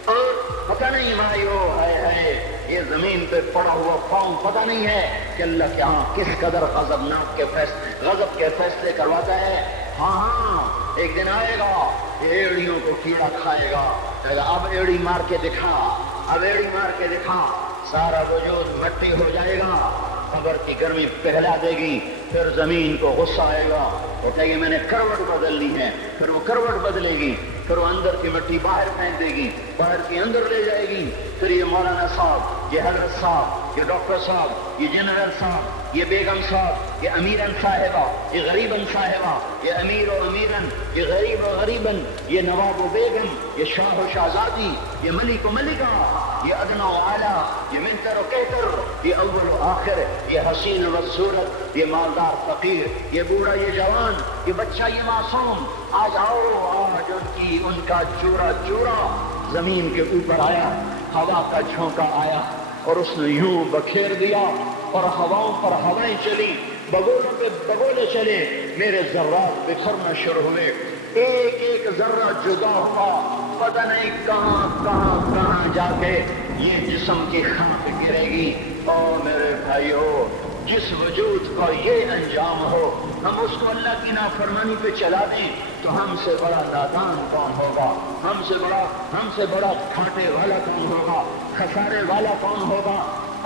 اور پتہ نہیں بھائیو ہے یہ زمین پہ پڑا ہوا پاؤں پتہ نہیں ہے کہ اللہ کے ہاں کس قدر غضب کے فیصلے کرواتا ہے۔ ہاں ایک دن آئے گا ایڑیوں کو کیڑا کھائے گا، کہے گا اب ایڑی مار کے دکھا، اب ایڑی مار کے دکھا، سارا وجود مٹی ہو جائے گا، قبر کی گرمی پہلا دے گی، پھر زمین کو غصہ آئے گا، وہ کہے گی میں نے کروٹ بدلنی ہے، پھر وہ کروٹ بدلے گی، پھر وہ اندر کی مٹی باہر پھینک دے گی، باہر کی اندر لے جائے گی، پھر یہ مولانا صاحب، یہ حضرت صاحب، یہ ڈاکٹر صاحب، یہ جنرل صاحب، یہ بیگم صاحب، یہ امیرن صاحبہ، یہ غریبن صاحبہ، یہ امیر و امیرن، یہ غریب و غریبن، یہ نواب و بیگم، یہ شاہ و شہزادی، یہ ملک و ملکہ، یہ ادنا و اعلیٰ، یہ منکر و کہتر، یہ اول و آخر، یہ حسین و صورت، یہ مالدار فقیر، یہ بوڑھا یہ جوان، یہ بچہ یہ معصوم، آج آؤ آج ان کا چورا چورا زمین کے اوپر آیا، ہوا کا جھونکا آیا اور اس نے یوں بکھیر دیا اور ہواؤں پر ہوائیں چلی، بگولوں پہ بگولے چلے، میرے ذرات بکھرنا شروع ہوئے، ایک ایک ذرہ جدا ہوا، پتہ نہیں کہاں کہاں کہاں جا کے یہ جسم کی خاک گرے گی۔ او میرے بھائیو، جس وجود کا یہ انجام ہو ہم اس کو اللہ کی نافرمانی پہ چلا دیں تو ہم سے بڑا نادان کون ہوگا، ہم سے بڑا گھاٹے والا کون ہوگا، خسارے والا کون ہوگا۔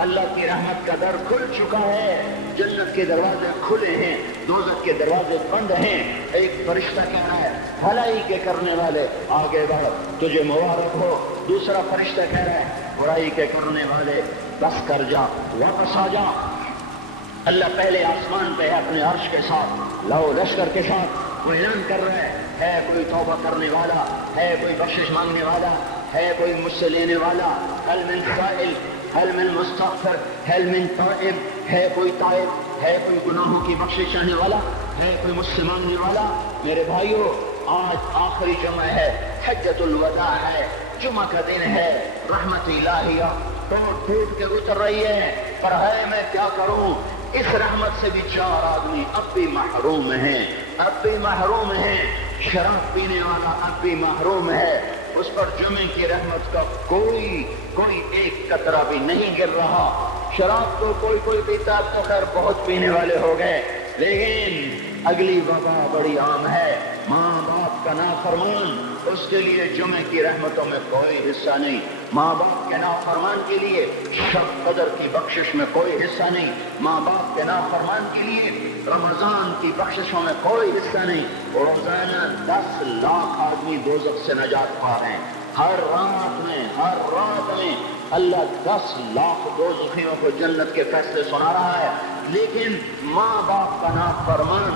اللہ کی رحمت کا در کھل چکا ہے، جنت کے دروازے کھلے ہیں، دوزخ کے دروازے بند ہیں۔ ایک فرشتہ کہہ رہا ہے بھلائی کے کرنے والے آگے بڑھ تجھے مبارک ہو، دوسرا فرشتہ کہہ رہا ہے برائی کے کرنے والے بس کر جا، واپس آ جا۔ اللہ پہلے آسمان پہ ہے اپنے عرش کے ساتھ، لو لشکر کے ساتھ، وہ اعلان کر رہا ہے کوئی توبہ کرنے والا، ہے کوئی بخشش مانگنے والا، ہے کوئی مجھ سے لینے والا، هل من سائل، هل من مستغفر، هل من تائب، ہے کوئی تائب، ہے کوئی گناہوں کی بخشش چاہنے والا، ہے کوئی مجھ سے مانگنے والا۔ میرے بھائیو آج آخری جمعہ ہے، حجۃ الوداع ہے، جمعہ کا دن ہے، رحمت الہیہ ٹوٹ کے اتر رہی ہے، پر ہے میں کیا کروں، اس رحمت سے بھی 4 آدمی اب بھی محروم ہیں، اب بھی محروم ہیں۔ شراب پینے والا اب بھی محروم ہے، اس پر جمعے کی رحمت کا کوئی ایک قطرہ بھی نہیں گر رہا۔ شراب تو کوئی پیتا تو خیر بہت پینے والے ہو گئے، لیکن اگلی وبا بڑی عام ہے، ماں باپ کا نافرمان، اس کے لیے جمعے کی رحمتوں میں کوئی حصہ نہیں، ماں باپ کے نافرمان کے لیے شب قدر کی بخشش میں کوئی حصہ نہیں، ماں باپ کے نافرمان کے لیے رمضان کی بخششوں میں کوئی حصہ نہیں۔ روزانہ 10 لاکھ آدمی دوزخ سے نجات پا رہے ہیں، ہر رات میں اللہ 10 لاکھ دوزخیوں کو جنت کے فیصلے سنا رہا ہے، لیکن ماں باپ کا نافرمان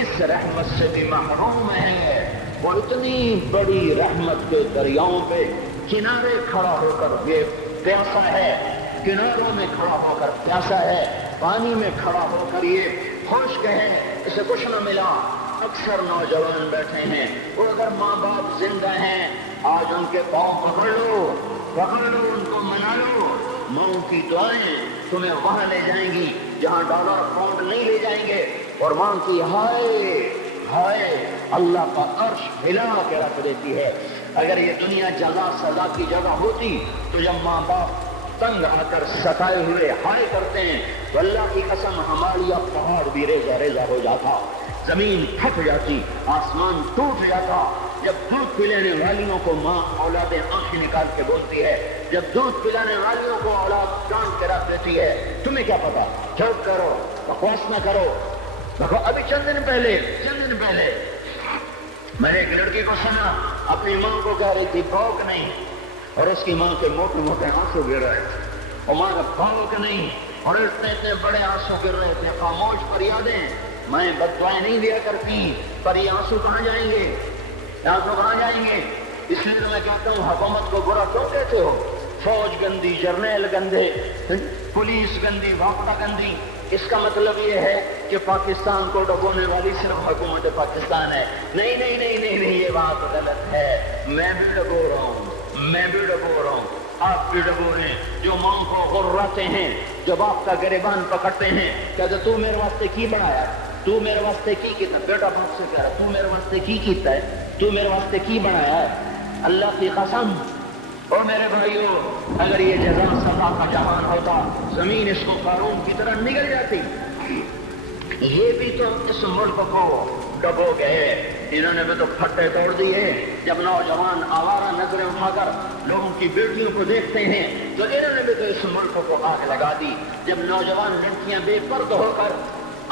اس رحمت سے بھی محروم ہے۔ وہ اتنی بڑی رحمت کے دریاؤں پہ کنارے کھڑا ہو کر یہ پیاسا ہے، کناروں میں کھڑا ہو کر پیاسا ہے، پانی میں کھڑا ہو کر یہ خشک ہے، اسے کچھ نہ ملا۔ اکثر نوجوان بیٹھے ہیں، وہ اگر ماں باپ زندہ ہیں آج ان کے پاؤں پکڑ لو، ان کو منا لو، ماں کی دعائیں تمہیں وہاں لے جائیں گی جہاں ڈالر پاؤنڈ نہیں لے جائیں گے، اور ماں کی ہائے اللہ کا عرش ہلا کے رکھ دیتی ہے۔ اگر یہ دنیا جزا سزا کی جگہ ہوتی تو جب ماں باپ تنگ آ کر ستائے ہوئے ہائے کرتے ہیں تو اللہ کی قسم ہمارا پہاڑ بھی ریزہ ہو جاتا، زمین پھٹ جاتی، آسمان ٹوٹ جاتا۔ جب دودھ پلانے والیوں کو ماں اولادیں آنکھیں نکال کے بولتی ہے، جب دودھ پلانے والیوں کو اولاد ڈانٹ کے رکھ دیتی ہے، تمہیں کیا پتا، چپ کرو، بکواس نہ کرو۔ دیکھو ابھی چند دن پہلے میں نے ایک لڑکی کو سنا، اپنی ماں کو کہہ رہی تھی بھوک نہیں، اور اس کی ماں کے موٹے آنسو گر رہے تھے، اور ماں کا بھوک نہیں، اور اتنے بڑے آنسو گر رہے تھے۔ خاموش فریادیں، میں بد دعائیں نہیں دیا کرتی، پر یہ آنسو کہاں جائیں گے، اس لیے تو میں کہتا ہوں حکومت کو برا کیوں کہتے ہو؟ فوج گندی، جرنیل گندے، پولیس گندی، واپڈا گندی، اس کا مطلب یہ ہے کہ پاکستان کو ڈبونے والی صرف حکومت پاکستان ہے۔ نہیں، یہ بات غلط ہے، میں بھی ڈبو رہا ہوں، آپ بھی ڈبو رہے ہیں۔ جو ماں کو غراتے ہیں، جو باپ کا گریبان پکڑتے ہیں، کہتے تو میرے واسطے کی بنایا، تو میرے واسطے کی کیتا، بیٹا باپ سے کہہ رہا تو میرے واسطے کی کیتا ہے، تو میرے واسطے کی بنایا ہے۔ اللہ کی قسم، اور میرے بھائیو، اگر یہ جزا سزا کا جہان ہوتا، زمین اس کو قارون کی طرح نگل جاتی۔ یہ بھی تو اس ملک کو ڈبو گئے، انہوں نے بھی تو پھٹے توڑ دیے۔ جب نوجوان آوارہ نظریں اٹھا کر لوگوں کی بیٹیوں کو دیکھتے ہیں تو انہوں نے بھی تو اس ملک کو آگ لگا دی۔ جب نوجوان لڑکیاں بے پرد ہو کر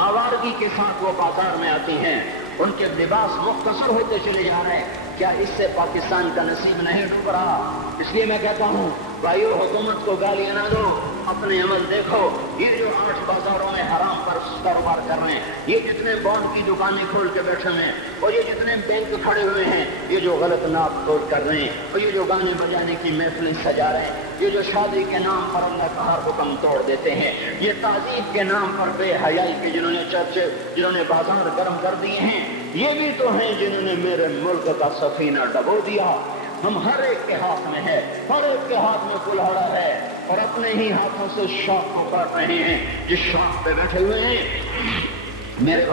آوارگی کے ساتھ وہ بازار میں آتی ہیں، ان کے لباس مختصر ہوتے چلے جا رہے ہیں، کیا اس سے پاکستان کا نصیب نہیں ڈوب رہا؟ اس لیے میں کہتا ہوں بھائیو، حکومت کو گالیاں نہ دو، اپنے عمل دیکھو۔ یہ جو 8 بازاروں میں حرام پر کاروبار کر رہے ہیں، یہ جتنے بانڈ کی دکانیں کھول کے بیٹھے ہوئے ہیں، اور یہ جتنے بینک کھڑے ہوئے ہیں، یہ جو غلط ناپ توڑ کر رہے ہیں، اور یہ جو گانے بجانے کی محفلیں سجا رہے ہیں، یہ جو شادی کے نام پر اللہ کا ہر حکم توڑ دیتے ہیں، یہ تعذیب کے نام پر بے حیائی کے جنہوں نے چرچے، جنہوں نے بازار گرم کر دیے ہیں، یہ بھی تو ہیں جنہوں نے میرے ملک کا سفینہ ڈبو دیا۔ ہم ہر ایک کے ہاتھ میں ہے، ہر ایک کے ہاتھ میں کلہاڑا ہے، اور اپنے ہی ہاتھوں سے شاخ کو کاٹ رہے ہیں جس شاخ پہ بیٹھے ہوئے ہیں۔ میرے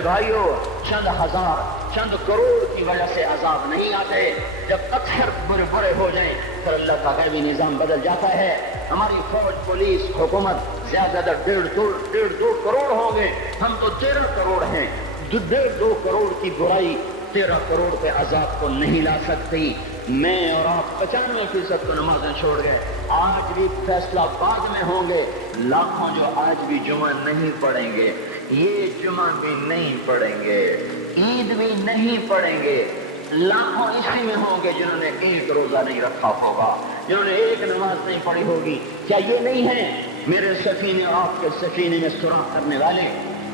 بھائیوں، چند ہزار، چند کروڑ کی وجہ سے عذاب نہیں آتے۔ جب اکثر برے ہو جائیں پھر اللہ کا غیبی نظام بدل جاتا ہے۔ ہماری فوج، پولیس، حکومت زیادہ تر 1.5 کروڑ ہوں گے، ہم تو 13 کروڑ ہیں۔ 1.5 کروڑ کی برائی 13 کروڑ پہ عذاب کو نہیں لا سکتی۔ میں اور آپ 95% کو نمازیں چھوڑ گئے، آج بھی فیصلہ بعد میں ہوں گے۔ لاکھوں جو آج بھی جمعہ نہیں پڑھیں گے، یہ جمعہ بھی نہیں پڑھیں گے، عید بھی نہیں پڑھیں گے، لاکھوں اسی میں ہوں گے جنہوں نے ایک روزہ نہیں رکھا ہوگا، جنہوں نے ایک نماز نہیں پڑھی ہوگی۔ کیا یہ نہیں ہے میرے سفینے اور آپ کے سفینے میں سراغ کرنے والے؟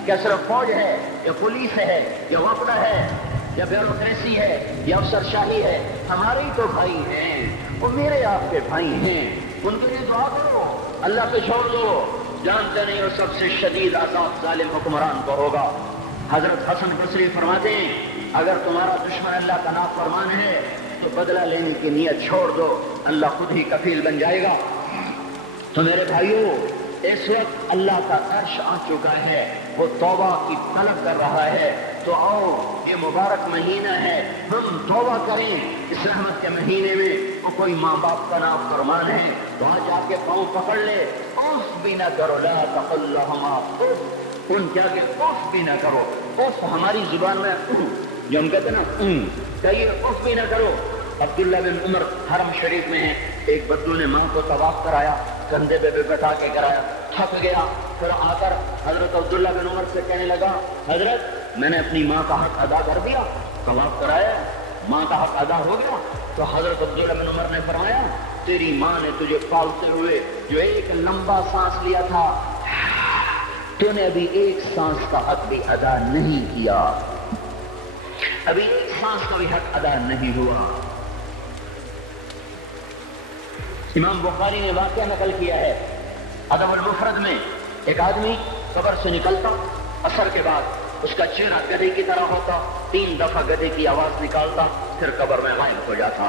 کیا صرف فوج ہے، یا پولیس ہے، یا وفد ہے، یا بیوروکریسی ہے، یا افسر شاہی ہے؟ ہمارے ہی تو بھائی ہیں، وہ میرے آپ کے بھائی ہیں، ان کے لیے دعا کرو، اللہ پہ چھوڑ دو۔ جانتے نہیں وہ سب سے شدید عذاب ظالم حکمران کو ہوگا، حضرت حسن بصری فرماتے ہیں اگر تمہارا دشمن اللہ کا نافرمان ہے تو بدلہ لینے کی نیت چھوڑ دو، اللہ خود ہی کفیل بن جائے گا۔ تو میرے بھائیوں، اس وقت اللہ کا عرش آ چکا ہے، وہ توبہ کی طلب کر رہا ہے۔ تو آؤ، یہ مبارک مہینہ ہے، ہم توبہ کریں۔ اس رحمت کے مہینے میں وہ کوئی ماں باپ کا نافرمان ہے تو آج آ کے پاؤں پکڑ لے، اوف بھی نہ کرو، لا تقل لہما اف، ان کیا کہ اوف بھی نہ کرو۔ اوف ہماری زبان میں جو ہم کہتے ہیں نا، کہیے اوف بھی نہ کرو۔ عبداللہ بن عمر حرم شریف میں ہیں، ایک بدو نے ماں کو طواف کرایا، کندھے پہ بٹھا کے کرایا، تھک گیا، پھر آ کر حضرت عبداللہ بن عمر سے کہنے لگا، حضرت میں نے اپنی ماں کا حق ادا کر دیا، طواف کرایا، ماں کا حق ادا ہو گیا۔ تو حضرت عبداللہ بن عمر نے فرمایا، تیری ماں نے تجھے پالتے ہوئے جو ایک لمبا سانس لیا تھا، تو نے ابھی ایک سانس کا حق بھی ادا نہیں کیا، ابھی ایک سانس کا بھی حق ادا نہیں ہوا۔ امام بخاری نے واقعہ نقل کیا ہے ادب المفرد میں، ایک آدمی قبر سے نکلتا، عصر کے بعد اس کا چہرہ گدھے کی طرح ہوتا، 3 دفعہ گدھے کی آواز نکالتا، پھر قبر میں غائب ہو جاتا۔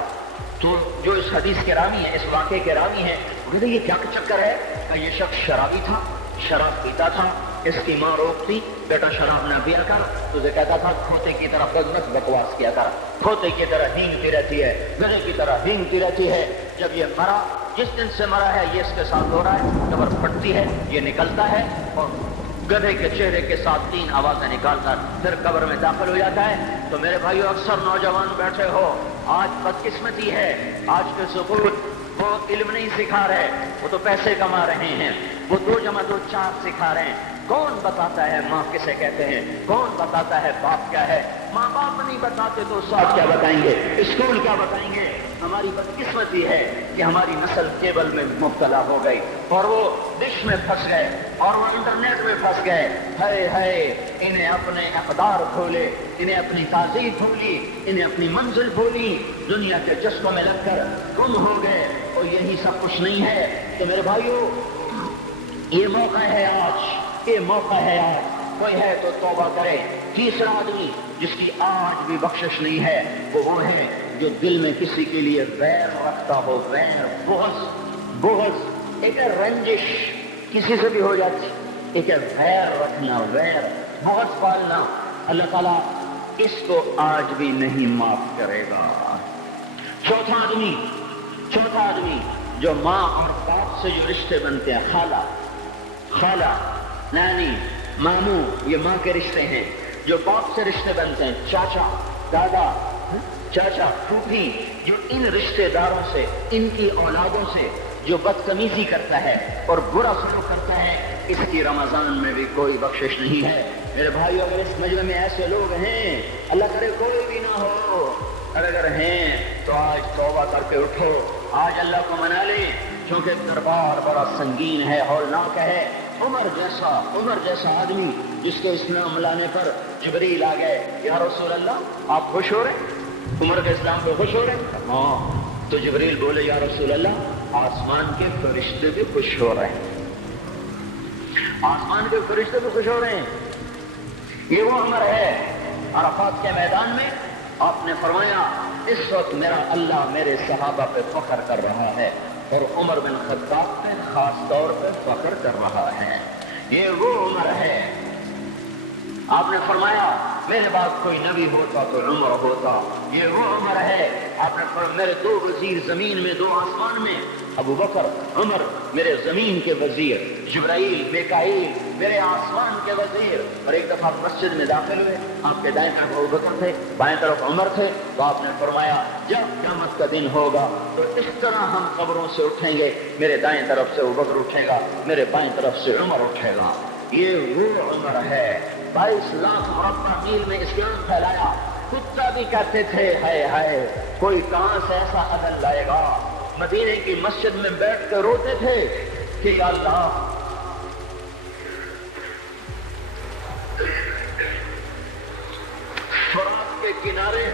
تو جو اس حدیث کے راوی ہیں، اس واقعے کے راوی ہیں، وہ کہتے یہ کیا چکر ہے؟ کہ یہ شخص شرابی تھا، شراب پیتا تھا، اس کی ماں روکتی، بیٹا شراب نہ پیا کر، تو اسے کہتا تھا کھوتے کی طرح بس بکواس کیا کر، کھوتے کی طرح ہینگتی رہتی ہے، گدھے کی طرح ہینگتی رہتی ہے۔ جب یہ مرا، جس دن سے مرا ہے یہ اس کے ساتھ ہو رہا ہے، قبر پھٹتی ہے، یہ نکلتا ہے اور گدھے کے چہرے کے ساتھ 3 آوازیں نکال کر پھر قبر میں داخل ہو جاتا ہے۔ تو میرے بھائیو، اکثر نوجوان بیٹھے ہو، آج بدقسمتی ہے، آج کے سکول وہ علم نہیں سکھا رہے، وہ تو پیسے کما رہے ہیں، وہ 2 + 2 4 سکھا رہے ہیں۔ کون بتاتا ہے ماں کسے کہتے ہیں؟ کون بتاتا ہے باپ کیا ہے؟ ماں باپ نہیں بتاتے تو استاد کیا بتائیں گے؟ اسکول کیا بتائیں گے؟ ہماری بدقسمتی ہے کہ ہماری نسل کیبل میں مبتلا ہو گئی اور وہ ڈش میں پھنس گئے اور وہ انٹرنیٹ میں پھنس گئے۔ ہائے ہائے، انہیں اپنے اقدار بھولے، انہیں اپنی تہذیب بھولی، انہیں اپنی منزل بھولی، دنیا کے چسکوں میں لگ کر گم ہو گئے، اور یہی سب کچھ نہیں ہے۔ تو میرے بھائیو، یہ موقع ہے آج، یہ موقع ہے آج، کوئی ہے تو توبہ کرے۔ تیسرا آدمی جس کی آج بھی بخشش نہیں ہے، وہ ہے جو دل میں کسی کے لیے ویر رکھتا ہو، ویر، بغض، ایک رنجش کسی سے بھی ہو جاتی، ایک ویر رکھنا، ویر، بغض پالنا، اللہ تعالیٰ اس کو آج بھی نہیں معاف کرے گا۔ چوتھا آدمی جو ماں اور باپ سے جو رشتے بنتے ہیں، خالہ، نانی، ماموں، یہ ماں کے رشتے ہیں۔ جو باپ سے رشتے بنتے ہیں، چاچا، دادا، چاچا، پھوپھی، جو ان رشتے داروں سے، ان کی اولادوں سے جو بدتمیزی کرتا ہے اور برا سلوک کرتا ہے، اس کی رمضان میں بھی کوئی بخشش نہیں ہے۔ میرے بھائی، اگر اس مجمع میں ایسے لوگ ہیں، اللہ کرے کوئی بھی نہ ہو، اگر ہیں تو آج توبہ کر کے اٹھو، آج اللہ کو منا لے، کیونکہ دربار بڑا سنگین ہے، ہولناک ہے۔ عمر جیسا آدمی جس کے اسلام لانے پر جبریل آ گئے، یا رسول اللہ آپ خوش ہو رہے؟ عمر کے اسلام پہ خوش ہو رہے؟ ہاں۔ تو جبریل بولے، یا رسول اللہ آسمان کے فرشتے بھی خوش ہو رہے ہیں، آسمان کے فرشتے بھی خوش ہو رہے ہیں۔ یہ وہ عمر ہے۔ عرفات کے میدان میں آپ نے فرمایا، اس وقت میرا اللہ میرے صحابہ پہ فخر کر رہا ہے، اور عمر بن خطاب پہ خاص طور پہ فخر کر رہا ہے۔ یہ وہ عمر ہے۔ آپ نے فرمایا، میرے بعد کوئی نبی ہوتا تو عمر ہوتا۔ یہ وہ عمر ہے۔ آپ نے فرمایا، میرے 2 وزیر زمین میں، 2 آسمان میں، ابو بکر، عمر، میرے زمین کے وزیر، جبرائیل، میکائیل، میرے آسمان کے وزیر۔ اور ایک دفعہ مسجد میں داخل ہوئے، آپ کے دائیں طرف ابو بکر تھے، بائیں طرف عمر تھے، تو آپ نے فرمایا، جب قیامت کا دن ہوگا تو اس طرح ہم قبروں سے اٹھیں گے، میرے دائیں طرف سے ابو بکر اٹھے گا، میرے بائیں طرف سے عمر اٹھے گا۔ یہ وہ عمر ہے۔ 22 لاکھ مربع میل میں اسلام پھیلایا۔ کتا بھی کہتے تھے، ہائے ہائے، کوئی کہاں سے ایسا عدل لائے گا۔ مدینے کی مسجد میں بیٹھ کر روتے تھے کہ یا اللہ، فرات کے کنارے،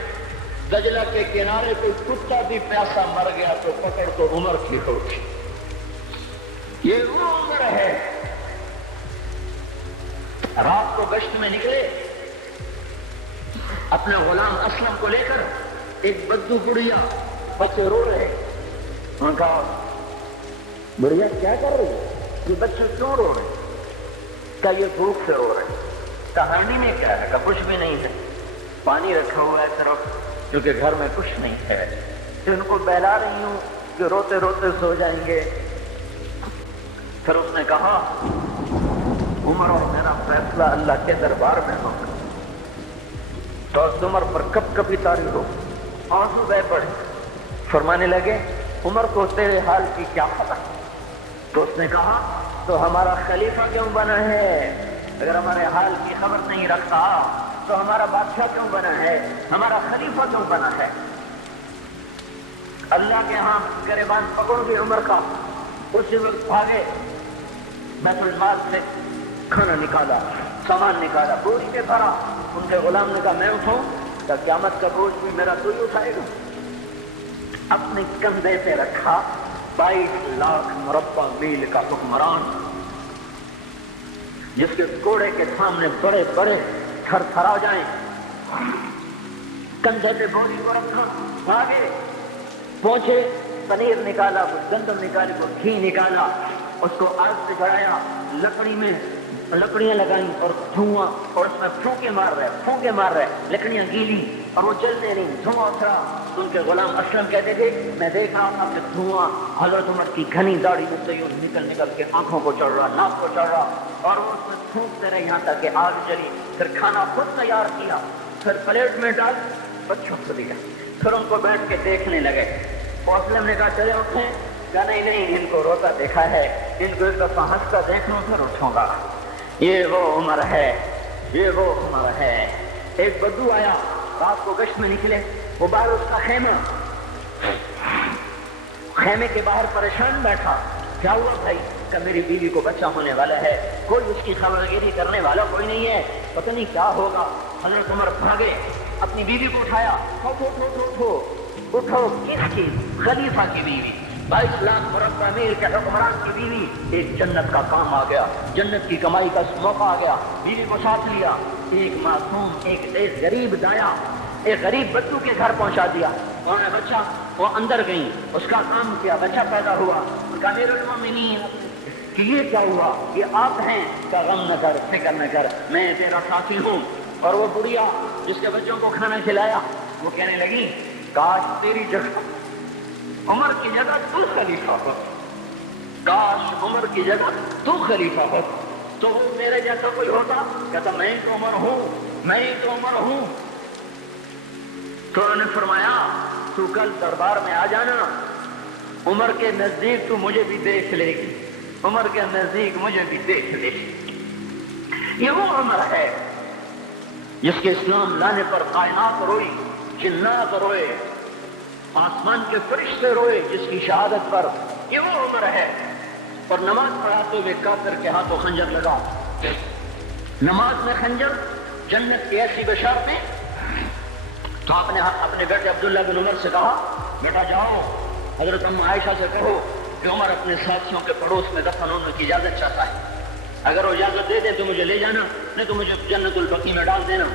دجلہ کے کنارے کوئی کتا بھی پیاسا مر گیا تو پکڑ تو عمر کی ہوگی۔ یہ وہ عمر ہے۔ رات کو گشت میں نکلے، اپنے غلام اسلم کو لے کر ایک بدو بڑھیا، بچے رو رہے، انہوں نے کہا بڑھیا کیا کر رہی ہے، یہ بچے کیوں رو رہے؟ کیا یہ بھوک سے رو رہے؟ کہانی میں کیا ہے؟ کچھ بھی نہیں ہے، پانی رکھا ہوا ہے طرف کیونکہ گھر میں کچھ نہیں ہے، ان کو بہلا رہی ہوں کہ روتے روتے سو جائیں گے۔ پھر اس نے کہا عمر اور میرا فیصلہ اللہ کے دربار میں ہوگا۔ تو عمر پر کب کبھی تاری ہو، آنسو بہہ پڑے، فرمانے لگے عمر کو تیرے حال کی کیا پتہ؟ تو اس نے کہا تو ہمارا خلیفہ کیوں بنا ہے؟ اگر ہمارے حال کی خبر نہیں رکھتا تو ہمارا بادشاہ کیوں بنا ہے؟ ہمارا خلیفہ کیوں بنا ہے؟ اللہ کے ہاں گریبان پکڑ کے عمر کا اسی وقت بھاگے، بیت المال سے کھانا نکالا، سامان نکالا، بوری میں بھرا۔ ان کے غلام نے کہا میں اٹھاؤں؟ کہ قیامت کا بوجھ بھی میرا تو ہی اٹھائے گا۔ اپنے کندھے پہ رکھا 22 لاکھ مربع میل کا حکمران، جس کے کوڑے کے سامنے بڑے بڑے تھر تھرا جائیں، کندھے پہ بوری کو رکھا، آگے پہنچے، پنیر نکالا، کچھ گندم نکالی، کچھ گھی نکالا، اس کو آگ سے چڑھایا، لکڑی میں لکڑیاں لگائیں اور دھواں، اور اس میں پھونکے مار رہے، لکڑیاں گیلی اور وہ جل دے رہی، دھواں اٹھ رہا۔ ان کے غلام اسلم کہتے تھے میں دیکھ رہا تھا کہ دھواں حضرت عمر کی گھنی داڑھی میں سے یوں نکل کے آنکھوں کو چڑھ رہا، ناک کو چڑھ رہا، اور وہ اس میں پھونکتے رہے یہاں تک کہ آگ جلی۔ پھر کھانا خود تیار کیا، پھر پلیٹ میں ڈال بچوں کو دیا، پھر ان کو بیٹھ کے دیکھنے لگے۔ اسلم نے کہا چلے اٹھیں؟ کہا نہیں، ان کو روتا دیکھا ہے، ان کو ایک دفعہ ہنستا دیکھ لوں پھر اٹھوں گا۔ یہ وہ عمر ہے، یہ وہ عمر ہے۔ ایک بدو آیا، رات کو گشت میں نکلے، وہ باہر اس کا خیمے کے باہر پریشان بیٹھا، کیا ہوا بھائی؟ کہ میری بیوی کو بچہ ہونے والا ہے، کوئی اس کی خبرگیری کرنے والا کوئی نہیں ہے، پتہ نہیں کیا ہوگا۔ حضرت عمر بھاگے، اپنی بیوی کو اٹھایا، اٹھو، کس کی؟ خلیفہ کی بیوی، 22 لاکھ مربع میل کے حکمران کی بیوی۔ ایک جنت کا کام آ گیا، جنت کی کمائی کا موقع آ گیا، بیوی کو ساتھ لیا، ایک معصوم، ایک غریب دایا، ایک غریب بدو کے گھر پہنچا دیا۔ انہوں نے بچہ، وہ اندر گئی، اس کا کام کیا، بچہ پیدا ہوا۔ امیر المومنین کہ یہ کیا ہوا؟ یہ آپ ہیں؟ کہ غم نہ کر، فکر نہ کر، میں تیرا ساتھی ہوں۔ اور وہ بڑھیا جس کے بچوں کو کھانا کھلایا، وہ کہنے لگی کاش تیری جگہ عمر کی جگہ تو خلیفہ ہو، کاش عمر کی جگہ تو خلیفہ ہو، تو وہ میرے جیسا کوئی ہوتا؟ کہتا میں تو عمر ہوں، میں تو عمر ہوں۔ تو انہوں نے فرمایا تو کل دربار میں آ جانا، عمر کے نزدیک تو مجھے بھی دیکھ لے گی، عمر کے نزدیک مجھے بھی دیکھ لے گی۔ یہ وہ عمر ہے جس کے اسلام لانے پر کائنات روئی، جنات روئے، آسمان کے فرشتے روئے جس کی شہادت پر۔ یہ وہ عمر ہے۔ اور نماز پڑھاتے ہوئے کافر کے ہاتھوں خنجر لگا، نماز میں خنجر، جنت کی ایسی بشارتیں۔ تو آپ نے اپنے بیٹے عبداللہ بن عمر سے کہا بیٹا جاؤ حضرت ام عائشہ سے کہو کہ عمر اپنے ساتھیوں کے پڑوس میں دفن ہونے کی اجازت چاہتا ہے، اگر وہ اجازت دے دے تو مجھے لے جانا، نہیں تو مجھے جنت البقیع میں ڈال دینا۔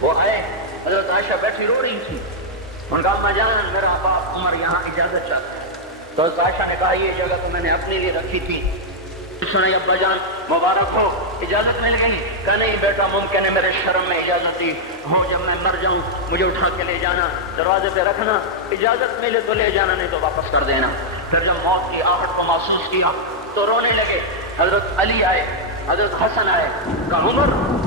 وہ آئے، حضرت عائشہ بیٹھی رو رہی تھی، ان کا اما جان میرا باپ عمر یہاں اجازت چاہتا ہے۔ تو حضرت عائشہ نے کہا یہ جگہ تو میں نے اپنے لیے رکھی تھی۔ سنیں ابا جان مبارک ہو، اجازت مل گئی؟ کہا نہیں بیٹا ممکن ہے میرے شرم میں اجازت دی ہو، جب میں مر جاؤں مجھے اٹھا کے لے جانا، دروازے پہ رکھنا، اجازت ملے تو لے جانا نہیں تو واپس کر دینا۔ پھر جب موت کی آہٹ کو محسوس کیا تو رونے لگے۔ حضرت علی آئے، حضرت حسن آئے، کہا عمر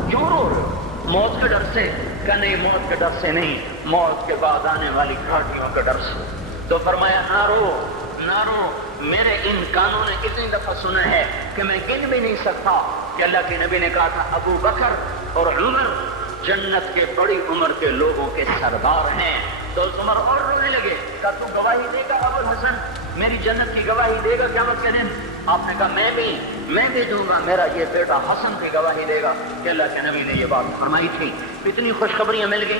کیوں رو رہے ہو؟ موت کے ڈر سے؟ کہا نہیں موت کے ڈر سے نہیں، موت کے بعد آنے والی گھاٹیوں کے ڈر سے۔ تو فرمایا نہ رو نہ رو، میرے ان کانوں نے کتنی دفعہ سنا ہے کہ میں گن بھی نہیں سکتا کہ اللہ کے نبی نے کہا تھا ابو بکر اور عمر جنت کے بڑی عمر کے لوگوں کے سردار ہیں۔ تو عمر اور رونے لگے، کہا تو گواہی دے گا ابو الحسن، میری جنت کی گواہی دے گا قیامت کے دن؟ آپ نے کہا میں بھی دوں گا، میرا یہ بیٹا حسن کی گواہی دے گا کہ اللہ کے نبی نے یہ بات فرمائی تھی۔ اتنی خوشخبریاں مل گئی۔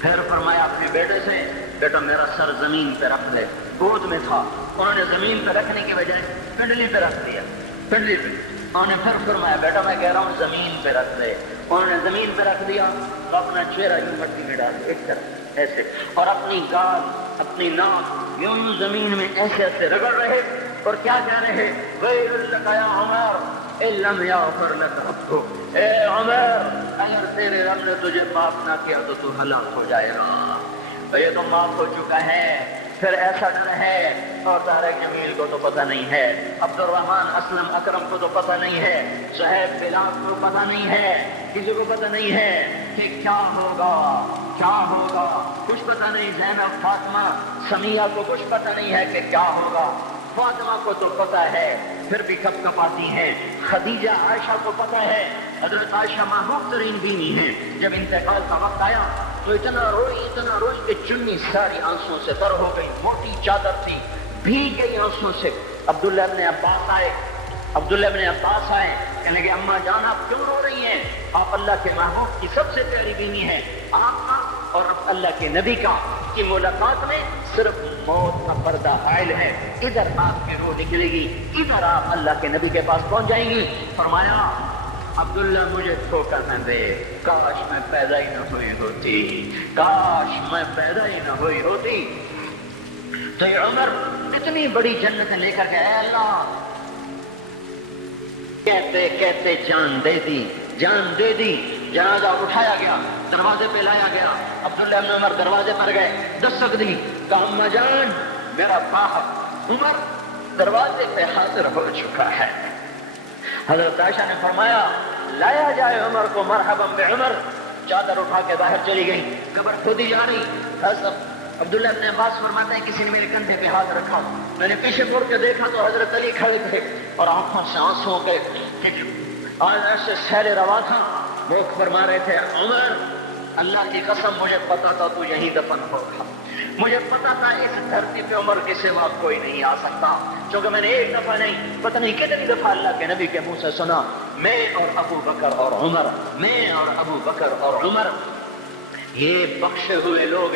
پھر فرمایا اپنے بیٹے سے بیٹا میرا سر زمین پہ رکھ لے، گود میں تھا، انہوں نے زمین پہ رکھنے کی بجائے پنڈلی پہ رکھ دیا، پنڈلی پہ انہوں نے پھر فرمایا بیٹا میں کہہ رہا ہوں زمین پہ رکھ دے. انہوں نے زمین پہ رکھ دیا تو اپنا چہرہ یوں مٹی میں ڈال ایک طرف ایسے, اور اپنی گال اپنی ناک یوں زمین میں ایسے ایسے رگڑ رہے اور کیا کہہ رہے, ویل لک یا عمر ان لم یغفر لک ربک, اے عمر اگر تیرے رب نے تجھے معاف نہ کیا تو تو ہلاک ہو جائے گا. یہ تو معاف ہو چکا ہے, پھر ایسا ڈر ہے. اور طارق جمیل کو تو پتہ نہیں ہے, عبد الرحمن اسلم اکرم کو تو پتہ نہیں ہے, صہیب بلال کو پتہ نہیں ہے, کسی کو پتہ نہیں ہے کہ کیا ہوگا کیا ہوگا, کچھ پتہ نہیں. زینب فاطمہ سمیہ کو کچھ پتہ نہیں ہے کہ کیا ہوگا. فاطمہ کو تو پتہ ہے پھر بھی کپ کپاتی ہیں. خدیجہ عائشہ کو پتہ ہے, حضرت عائشہ محبوب ترین بیوی ہیں. جب انتقال کا وقت آیا تو اتنا روئی کہ چنی ساری آنسوں سے تر ہو گئی, موٹی چادر تھی بھیگ گئی آنسوں سے. عبداللہ ابن عباس آئے کہنے کہ اماں جان آپ کیوں رو رہی ہیں؟ آپ اللہ کے محبوب کی سب سے پیاری بیوی ہیں. آپ کا اور اللہ کے نبی کا کی ملاقات میں صرف موت کا پردہ حائل ہے. ادھر آپ کی روح نکلے گی, ادھر آپ اللہ کے نبی کے پاس پہنچ جائیں گی. فرمایا عبداللہ مجھے دھوکہ نہ دے, کاش میں پیدا ہی نہ ہوئی ہوتی, کاش میں پیدا ہی نہ ہوئی ہوتی. تو یہ عمر اتنی بڑی جنت لے کر گئے, اللہ کہتے کہتے جان دے دی. جنازہ اٹھایا گیا, دروازے پہ لایا گیا. عبداللہ بن عمر دروازے پر گئے, دستک دی, کہا اماں جان میرا باپ عمر دروازے پہ حاضر ہو چکا ہے. حضرت عائشہ نے فرمایا لایا جائے عمر کو, مرحبا بعمر. چادر اٹھا کے باہر چلی گئی, قبر کھودی جا رہی. عبداللہ ابن عباس فرماتے ہیں کسی نے میرے کندھے پہ ہاتھ رکھا, میں نے پیچھے مڑ کے دیکھا تو حضرت علی کھڑے تھے اور آنکھوں سے آنسو کے آج ایسے سیل روا تھا. وہ فرما رہے تھے عمر اللہ کی قسم مجھے پتا تھا تو یہی دفن ہوگا, مجھے پتا تھا اس دھرتی پہ عمر کے سوا کوئی نہیں آ سکتا, کیونکہ میں نے ایک دفعہ نہیں پتہ نہیں کتنی دفعہ اللہ کے نبی کے منہ سے سنا, میں اور ابو بکر اور عمر, میں اور ابو بکر اور عمر یہ بخشے ہوئے لوگ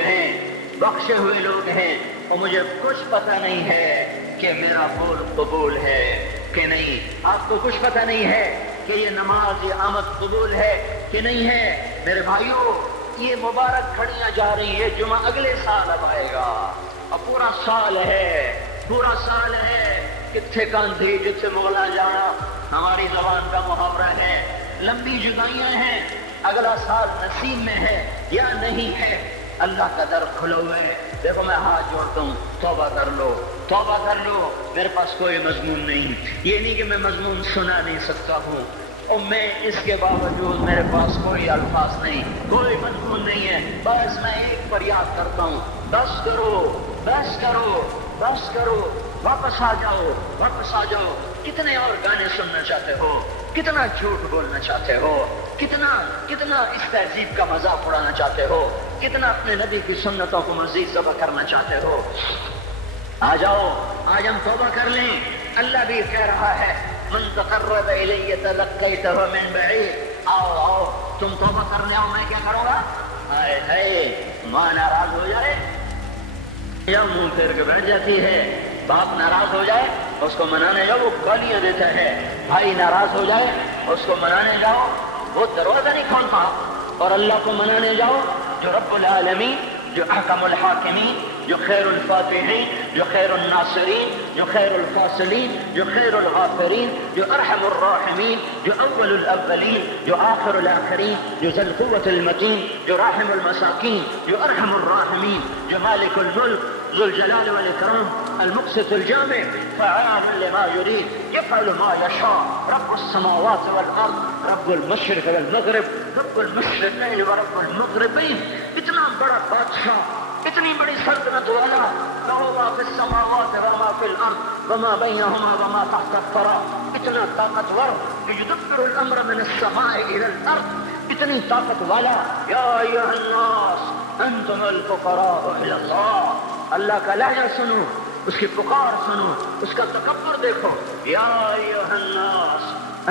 ہیں, اور مجھے کچھ پتہ نہیں ہے کہ میرا بول قبول ہے کہ نہیں. آپ کو کچھ پتہ نہیں ہے کہ یہ نماز یہ آمد قبول ہے کہ نہیں ہے. میرے بھائیوں یہ مبارک کھڑیاں جا رہی ہے, جمعہ اگلے سال اب آئے گا, اور پورا سال ہے. کتنے کاندھی جتنے مولا جانا ہماری زبان کا محاورہ ہے. لمبی جدائیاں ہیں, اگلا سال نصیب میں ہے یا نہیں ہے. اللہ کا در کھلا ہوا ہے. دیکھو میں ہاتھ جوڑتا ہوں, توبہ کر لو. میرے پاس کوئی مضمون نہیں, یہ نہیں کہ میں مضمون سنا نہیں سکتا ہوں, اور میں اس کے باوجود میرے پاس کوئی الفاظ نہیں, کوئی مضمون نہیں ہے. بس میں ایک فریاد کرتا ہوں, بس کرو, واپس آ جاؤ. کتنے اور گانے سننا چاہتے ہو, کتنا جھوٹ بولنا چاہتے ہو, کتنا اس تہذیب کا مذاق اڑانا چاہتے ہو, کتنا اپنے نبی کی سنتوں کو مزید ذبح کرنا چاہتے ہو. آ جاؤ, آج ہم توبہ کر لیں. اللہ بھی کہہ رہا ہے من تقرب الی تلقیتہ من بعید. آؤ تم توبہ کرنے آؤ, میں کیا کروں گا. ماں ناراض ہو جائے یا منہ پھیر کے بیٹھ جاتی ہے, باپ ناراض ہو جائے اس کو منانے جاؤ, وہ گالیاں دیتا ہے. بھائی ناراض ہو جائے اس کو منانے جاؤ, وہ دروازہ نہیں کھولتا. اور اللہ کو منانے جاؤ جو رب العالمین, جو احکم الحاکمین, جو خیر الفاتحین, جو خیر الناصرین, جو خیر الفاصلین, جو خیر الغافرین, جو ارحم الراحمین, جو اول الاولین, جو آخر الاخرین, جو ذی القوة المتین, جو راحم المساکین, جو ارحم الراحمین, جو مالک الملک ذو الجلال والإكرام المقسط الجامع فعال لما يريد يفعل ما يشاء. رب السماوات والأرض, رب المشرق والمغرب, رب المشرقين ورب المغربين. اتنا بڑا بادشاہ, اتنی بڑی سلطنت والا, له ما في السماوات وما في الأرض وما بينهما وما تحت الثرى. اتنا طاقتور يدبر الأمر من السماء إلى الأرض, اتنی طاقت والا. یا ایھا الناس انتم الفقراء إلى الله. اللہ کا لہجہ سنو, اس کی پکار سنو, اس کا تکبر دیکھو. یا ایھا الناس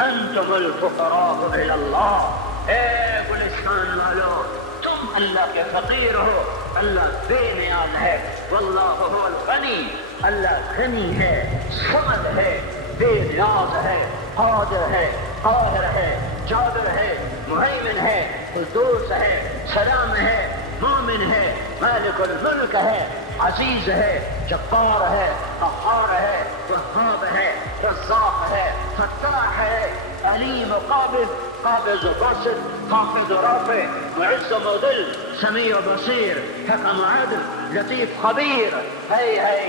انتم الفقراء إلى الله. اے گلستان والو تم اللہ کے فقیر ہو, اللہ بے نیاز ہے. واللہ هو الغنی, اللہ غنی ہے, صمد ہے, بے نیاز ہے. قادر ہے، قاہر ہے، جابر ہے، مہیمن ہے، قدوس ہے، سلام ہے، مومن ہے، مالک الملک ہے، عزیز ہے، جبار ہے، قہار ہے، وہاب ہے، رزاق ہے، فتاح ہے، علیم و قابض و باسط، خافض و رافع، معز و مذل، سمیع و بصیر، حکم و عدل، لطیف خبیر. ہے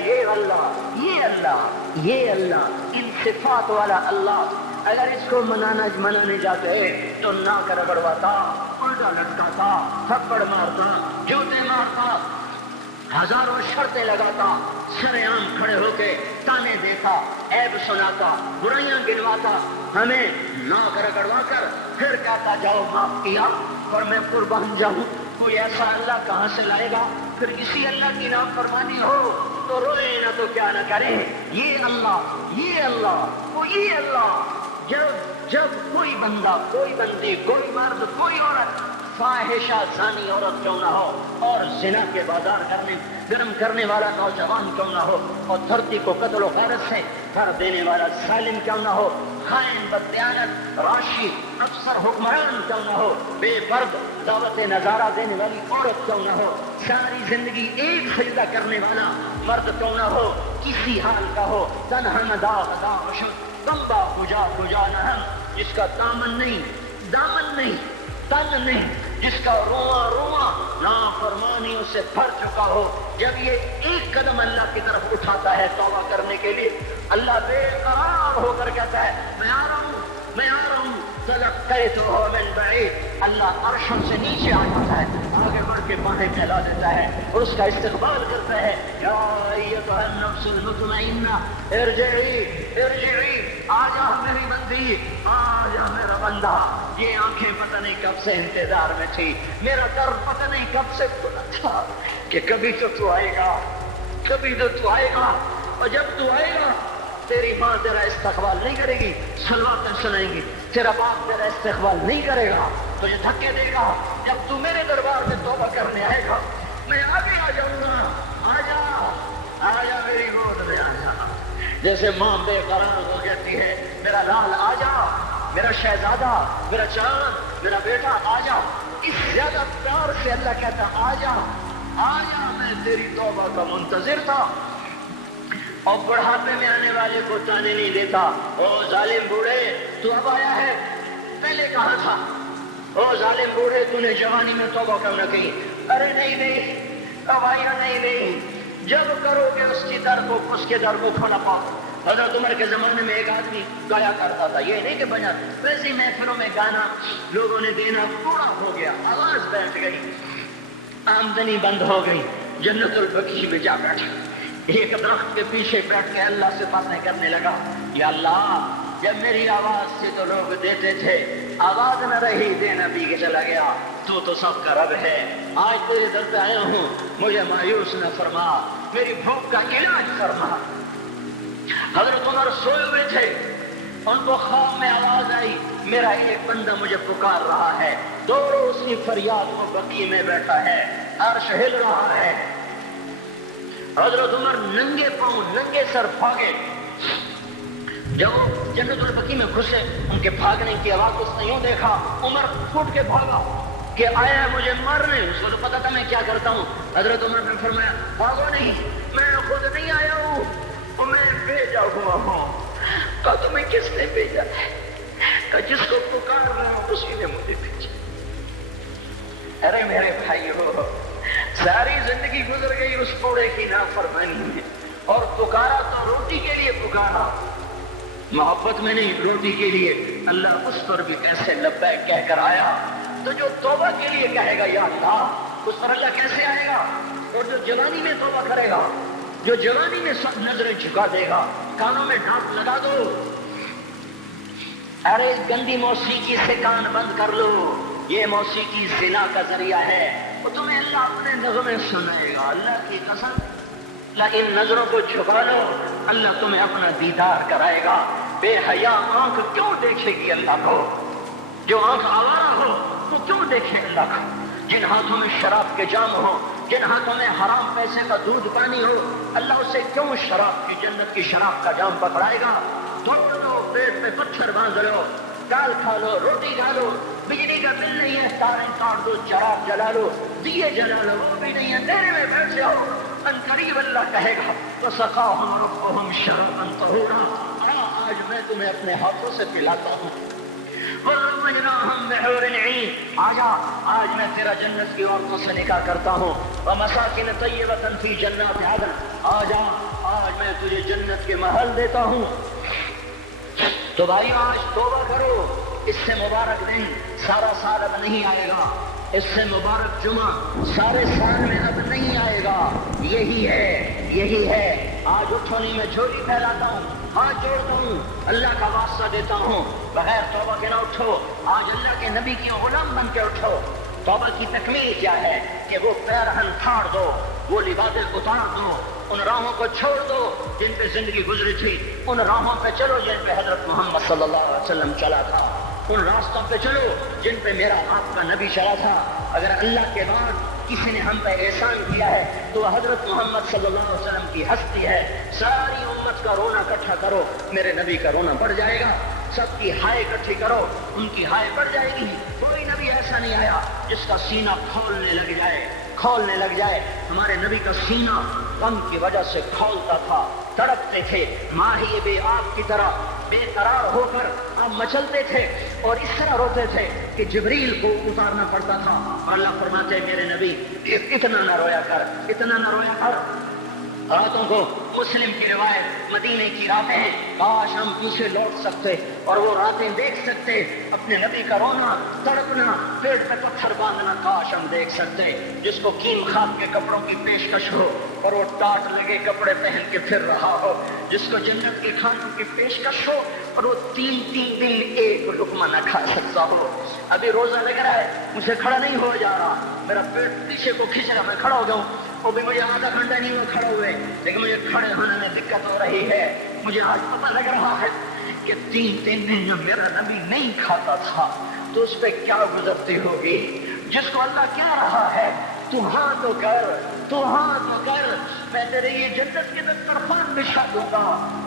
یہ اللہ، یہ اللہ، یہ اللہ، ان صفات والا اللہ. اگر اس کو منانے جاتے تو ناک رگڑواتا، الٹا لٹکاتا، تھپڑ مارتا، جوتے مارتا، ہزاروں شرطیں لگاتا، سر عام کھڑے ہو کے تانے دیتا، عیب سناتا، برائیاں گنواتا، ہمیں ناک رگڑوا کر پھر کہتا جاؤ معاف کیا اور میں قربان جاؤں. کوئی ایسا اللہ کہاں سے لائے گا؟ پھر کسی اللہ کی نافرمانی ہو تو روئے نہ تو کیا نہ کرے. یہ اللہ، یہ اللہ، وہ یہ اللہ. جب کوئی بندہ، کوئی بندی، کوئی مرد، کوئی عورت فاحشہ زانی عورت کیوں نہ ہو اور زنا کے بازار گرم کرنے والا نوجوان کیوں نہ ہو اور دھرتی کو قتل و غارت سے کر دینے والا ظالم کیوں نہ ہو، خائن، بددیانت، راشی، افسر، حکمران کیوں نہ ہو، بے پرد دعوت نظارہ دینے والی عورت کیوں نہ ہو، ساری زندگی ایک سجدہ کرنے والا مرد کیوں نہ ہو، کسی حال کا ہو، تنہا داغ داغ شد کمبا کجا نہ ہم، جس کا دامن نہیں، تن نہیں، جس کا رواں نافرمانیوں سے بھر چکا ہو. جب یہ ایک قدم اللہ کی طرف اٹھاتا ہے توبہ کرنے کے لیے، اللہ بے قرار ہو کر کہتا ہے میں آ رہا ہوں، میں آ رہا ہوں. تلقیتہ من بعید، اللہ عرشوں سے نیچے آ جاتا ہے، آگے بڑھ کے باہیں پھیلا دیتا ہے اور اس کا استقبال کرتا ہے. یا ایتھا النفس المطمئنہ ارجعی، آجا میری بندی، آجا میرا بندہ. یہ آنکھیں پتہ نہیں کب سے انتظار میں تھی، میرا در پتہ نہیں کب سے کھلا تھا کہ کبھی تو آئے گا، کبھی تو آئے گا. اور جب تو آئے گا تیری ماں تیرا استقبال نہیں کرے گی، صلواتیں سنائیں گی، تیرا باپ تیرا استقبال نہیں کرے گا، تجھے دھکے دے گا. جب تو میرے دربار میں توبہ کرنے آئے گا میں آگے آ جاؤں گا. آجا میری گود میں آجا. جیسے ماں بے قرار ہو کہتی ہے میرا لال آجا، میرا شہزادہ، میرا چاند، میرا بیٹا آجا. اس زیادہ پیار سے اللہ کہتا آجا، آجا، میں تیری توبہ کا منتظر تھا. اور بڑھاپے میں آنے والے کو تانے نہیں دیتا. او ظالم بوڑھے تو اب آیا ہے، پہلے کہا تھا. او ظالم بوڑھے تو نے جوانی میں توبہ کیوں نہ کی؟ ارے نہیں، اب آیا نہیں. جب کرو گے اس کے در کو کھولا پاؤ. حضرت عمر کے زمانے میں ایک آدمی گایا کرتا تھا، یہ نہیں کہ بجا، ویسے محفلوں میں گانا لوگوں نے دینا پورا ہو گیا، آواز بیٹھ گئی، آمدنی بند ہو گئی. جنت البقیع میں جا بیٹھا، ایک درخت کے پیچھے بیٹھ کے اللہ سے باتیں کرنے لگا. یا اللہ، جب میری آواز سے تو لوگ دیتے تھے، آواز نہ رہی، دینا بھی کہ چلا گیا. تو سب کا رب ہے. آج تیرے در پہ آیا ہوں، مجھے مایوس نہ فرما، میری بھوک کا علاج فرما. حضرت عمر سوئے ہوئے تھے، ان کو خواب میں آواز آئی میرا ایک بندہ مجھے پکار رہا ہے. دوڑو اس کی فریاد، وہ بقیع میں بیٹھا ہے، عرش ہل رہا ہے. حضرت عمر ننگے پاؤں ننگے سر بھاگے. جب وہ جنت البقیع میں گھسے، ان کے بھاگنے کی آواز اس نے یوں دیکھا، عمر پھوٹ کے بھاگا کہ آیا ہے مجھے مارنے. اس کو تو پتا تھا میں کیا کرتا ہوں. حضرت عمر نے فرمایا بھاگو نہیں، میں خود نہیں آیا ہوں، اور میں بھیجا ہوا ہوں. کہا تمہیں کس نے بھیجا ہے؟ کہا جس کو پکار رہا ہوں اسی نے مجھے بھیجا. ارے میرے بھائیو، ساری زندگی گزر گئی اس کوڑے کی نافرمانی میں، اور پکارا تو روٹی کے لیے پکارا، محبت میں نہیں، روٹی کے لیے. اللہ اس پر بھی کیسے لبیک کہہ کر آیا. تو جو توبہ کے لیے کہے گا یا اللہ، اس پر اللہ کیسے آئے گا؟ اور جو جوانی میں توبہ کرے گا، جو جوانی میں سب نظریں جھکا دے گا، کانوں میں ڈانٹ لگا دو، ارے گندی موسیقی سے کان بند کر لو، یہ موسیقی زنا کا ذریعہ ہے، وہ تمہیں اللہ اپنے نغمے سنائے گا. اللہ کی قسم، ان نظروں کو جھکا لو، اللہ تمہیں اپنا دیدار کرائے گا. بے حیا آنکھ کیوں دیکھے گی اللہ کو؟ جو آنکھ آوارہ ہو وہ کیوں دیکھے اللہ کو؟ جن ہاتھوں میں شراب کے جام ہو، جن ہاتھوں میں حرام پیسے کا دودھ پانی ہو، اللہ اسے کیوں شراب کی، جنت کی شراب کا جام پکڑائے گا؟ توڑ دو، پیٹ پہ پتھر باندھ لو، دال کھا لو، روٹی کھا لو، بجلی کا بل نہیں ہے تاریں کاٹ دو، چراغ جلا لو، دیے جلا لو، وہ بھی نہیں ہے، ڈیرے میں بیٹھ جاؤ، ان قریب اللہ کہے گا وَسَقَاهُمْ رَبُّهُمْ شَرَابًا طَهُورًا، آج میں تمہیں اپنے ہاتھوں سے پلاتا ہوں، وَزَوَّجْنَاهُمْ بِحُورٍ عِينٍ، آجا آج میں تیرا جنت کی عورتوں سے نکاح کرتا ہوں، وَمَسَاكِنَ طَيِّبَةً فِي جَنَّاتِ عَدْنٍ، آجا آج میں تجھے جنت کے محل دیتا ہوں۔ تو بھائیو آج توبہ کرو، اس سے مبارک دن سارا سال اب نہیں آئے گا، اس سے مبارک جمعہ سارے سال میں اب نہیں آئے گا، یہی ہے، آج اٹھو نہیں میں جھولی پھیلاتا ہوں، ہاتھ جوڑتا ہوں، اللہ کا واسطہ دیتا ہوں، بغیر توبہ کے نہ اٹھو، آج اللہ کے نبی کی غلام بن کے اٹھو۔ توبہ کی تکمیل کیا ہے کہ وہ پیرہن پھاڑ دو، وہ لباسیں اتار دو، ان راہوں کو چھوڑ دو جن پہ زندگی گزری تھی، ان راہوں پہ چلو جن پہ حضرت محمد صلی اللہ علیہ وسلم چلا تھا، ان راستوں پہ چلو جن پہ میرا آپ کا نبی چلا تھا۔ اگر اللہ کے بعد کسی نے ہم پہ احسان کیا ہے تو وہ حضرت محمد صلی اللہ علیہ وسلم کی ہستی ہے۔ ساری امت کا رونا اکٹھا کرو، میرے نبی کا رونا بڑھ جائے گا، سب کی ہائے اکٹھی کرو، ان کی ہائے بڑھ جائے گی۔ کوئی نبی ایسا نہیں آیا جس کا سینہ کھولنے لگ جائے۔ ہمارے نبی کا سینہ غم کی وجہ سے کھولتا تھا، تڑپتے تھے، ماہی بے آب کی طرح بے قرار ہو کر آپ مچلتے تھے اور اس طرح روتے تھے کہ جبریل کو اتارنا پڑتا تھا، اور اللہ فرماتے میرے نبی اتنا نہ رویا کر۔ راتوں کو مسلم کی روایت مدینے کی راتیں ہیں، کاش ہم پیچھے لوٹ سکتے اور وہ راتیں دیکھ سکتے، اپنے نبی کا رونا، تڑپنا، پیٹ پہ پتھر باندھنا کاش ہم دیکھ سکتے، جس کو کیم خواب کے کپڑوں کی پیشکش ہو اور وہ ٹاٹ لگے کپڑے پہن کے پھر رہا ہو، جس کو جنت کے کھانوں کی پیشکش ہو اور وہ تین دن ایک لقمہ نہ کھا سکتا ہو۔ ابھی روزہ لگ رہا ہے، مجھے کھڑا نہیں ہو جا رہا، میرا پیٹ پیچھے کو کھینچ رہا، میں کھڑا ہو گیا ہوں، وہ بھی مجھے آدھا گھنٹہ نہیں ہوا کھڑے ہوئے، لیکن مجھے کھڑے ہونے میں دقت ہو رہی ہے۔ مجھے آج پتہ لگ رہا ہے کہ تین دن میرا نبی نہیں کھاتا تھا، تو اس پہ کیا گزرتی ہوگی، جس کو اللہ کہہ رہا ہے تو ہاں تو کر، میں تیرے یہ جنت کے دسترخوان بچھا دوں گا،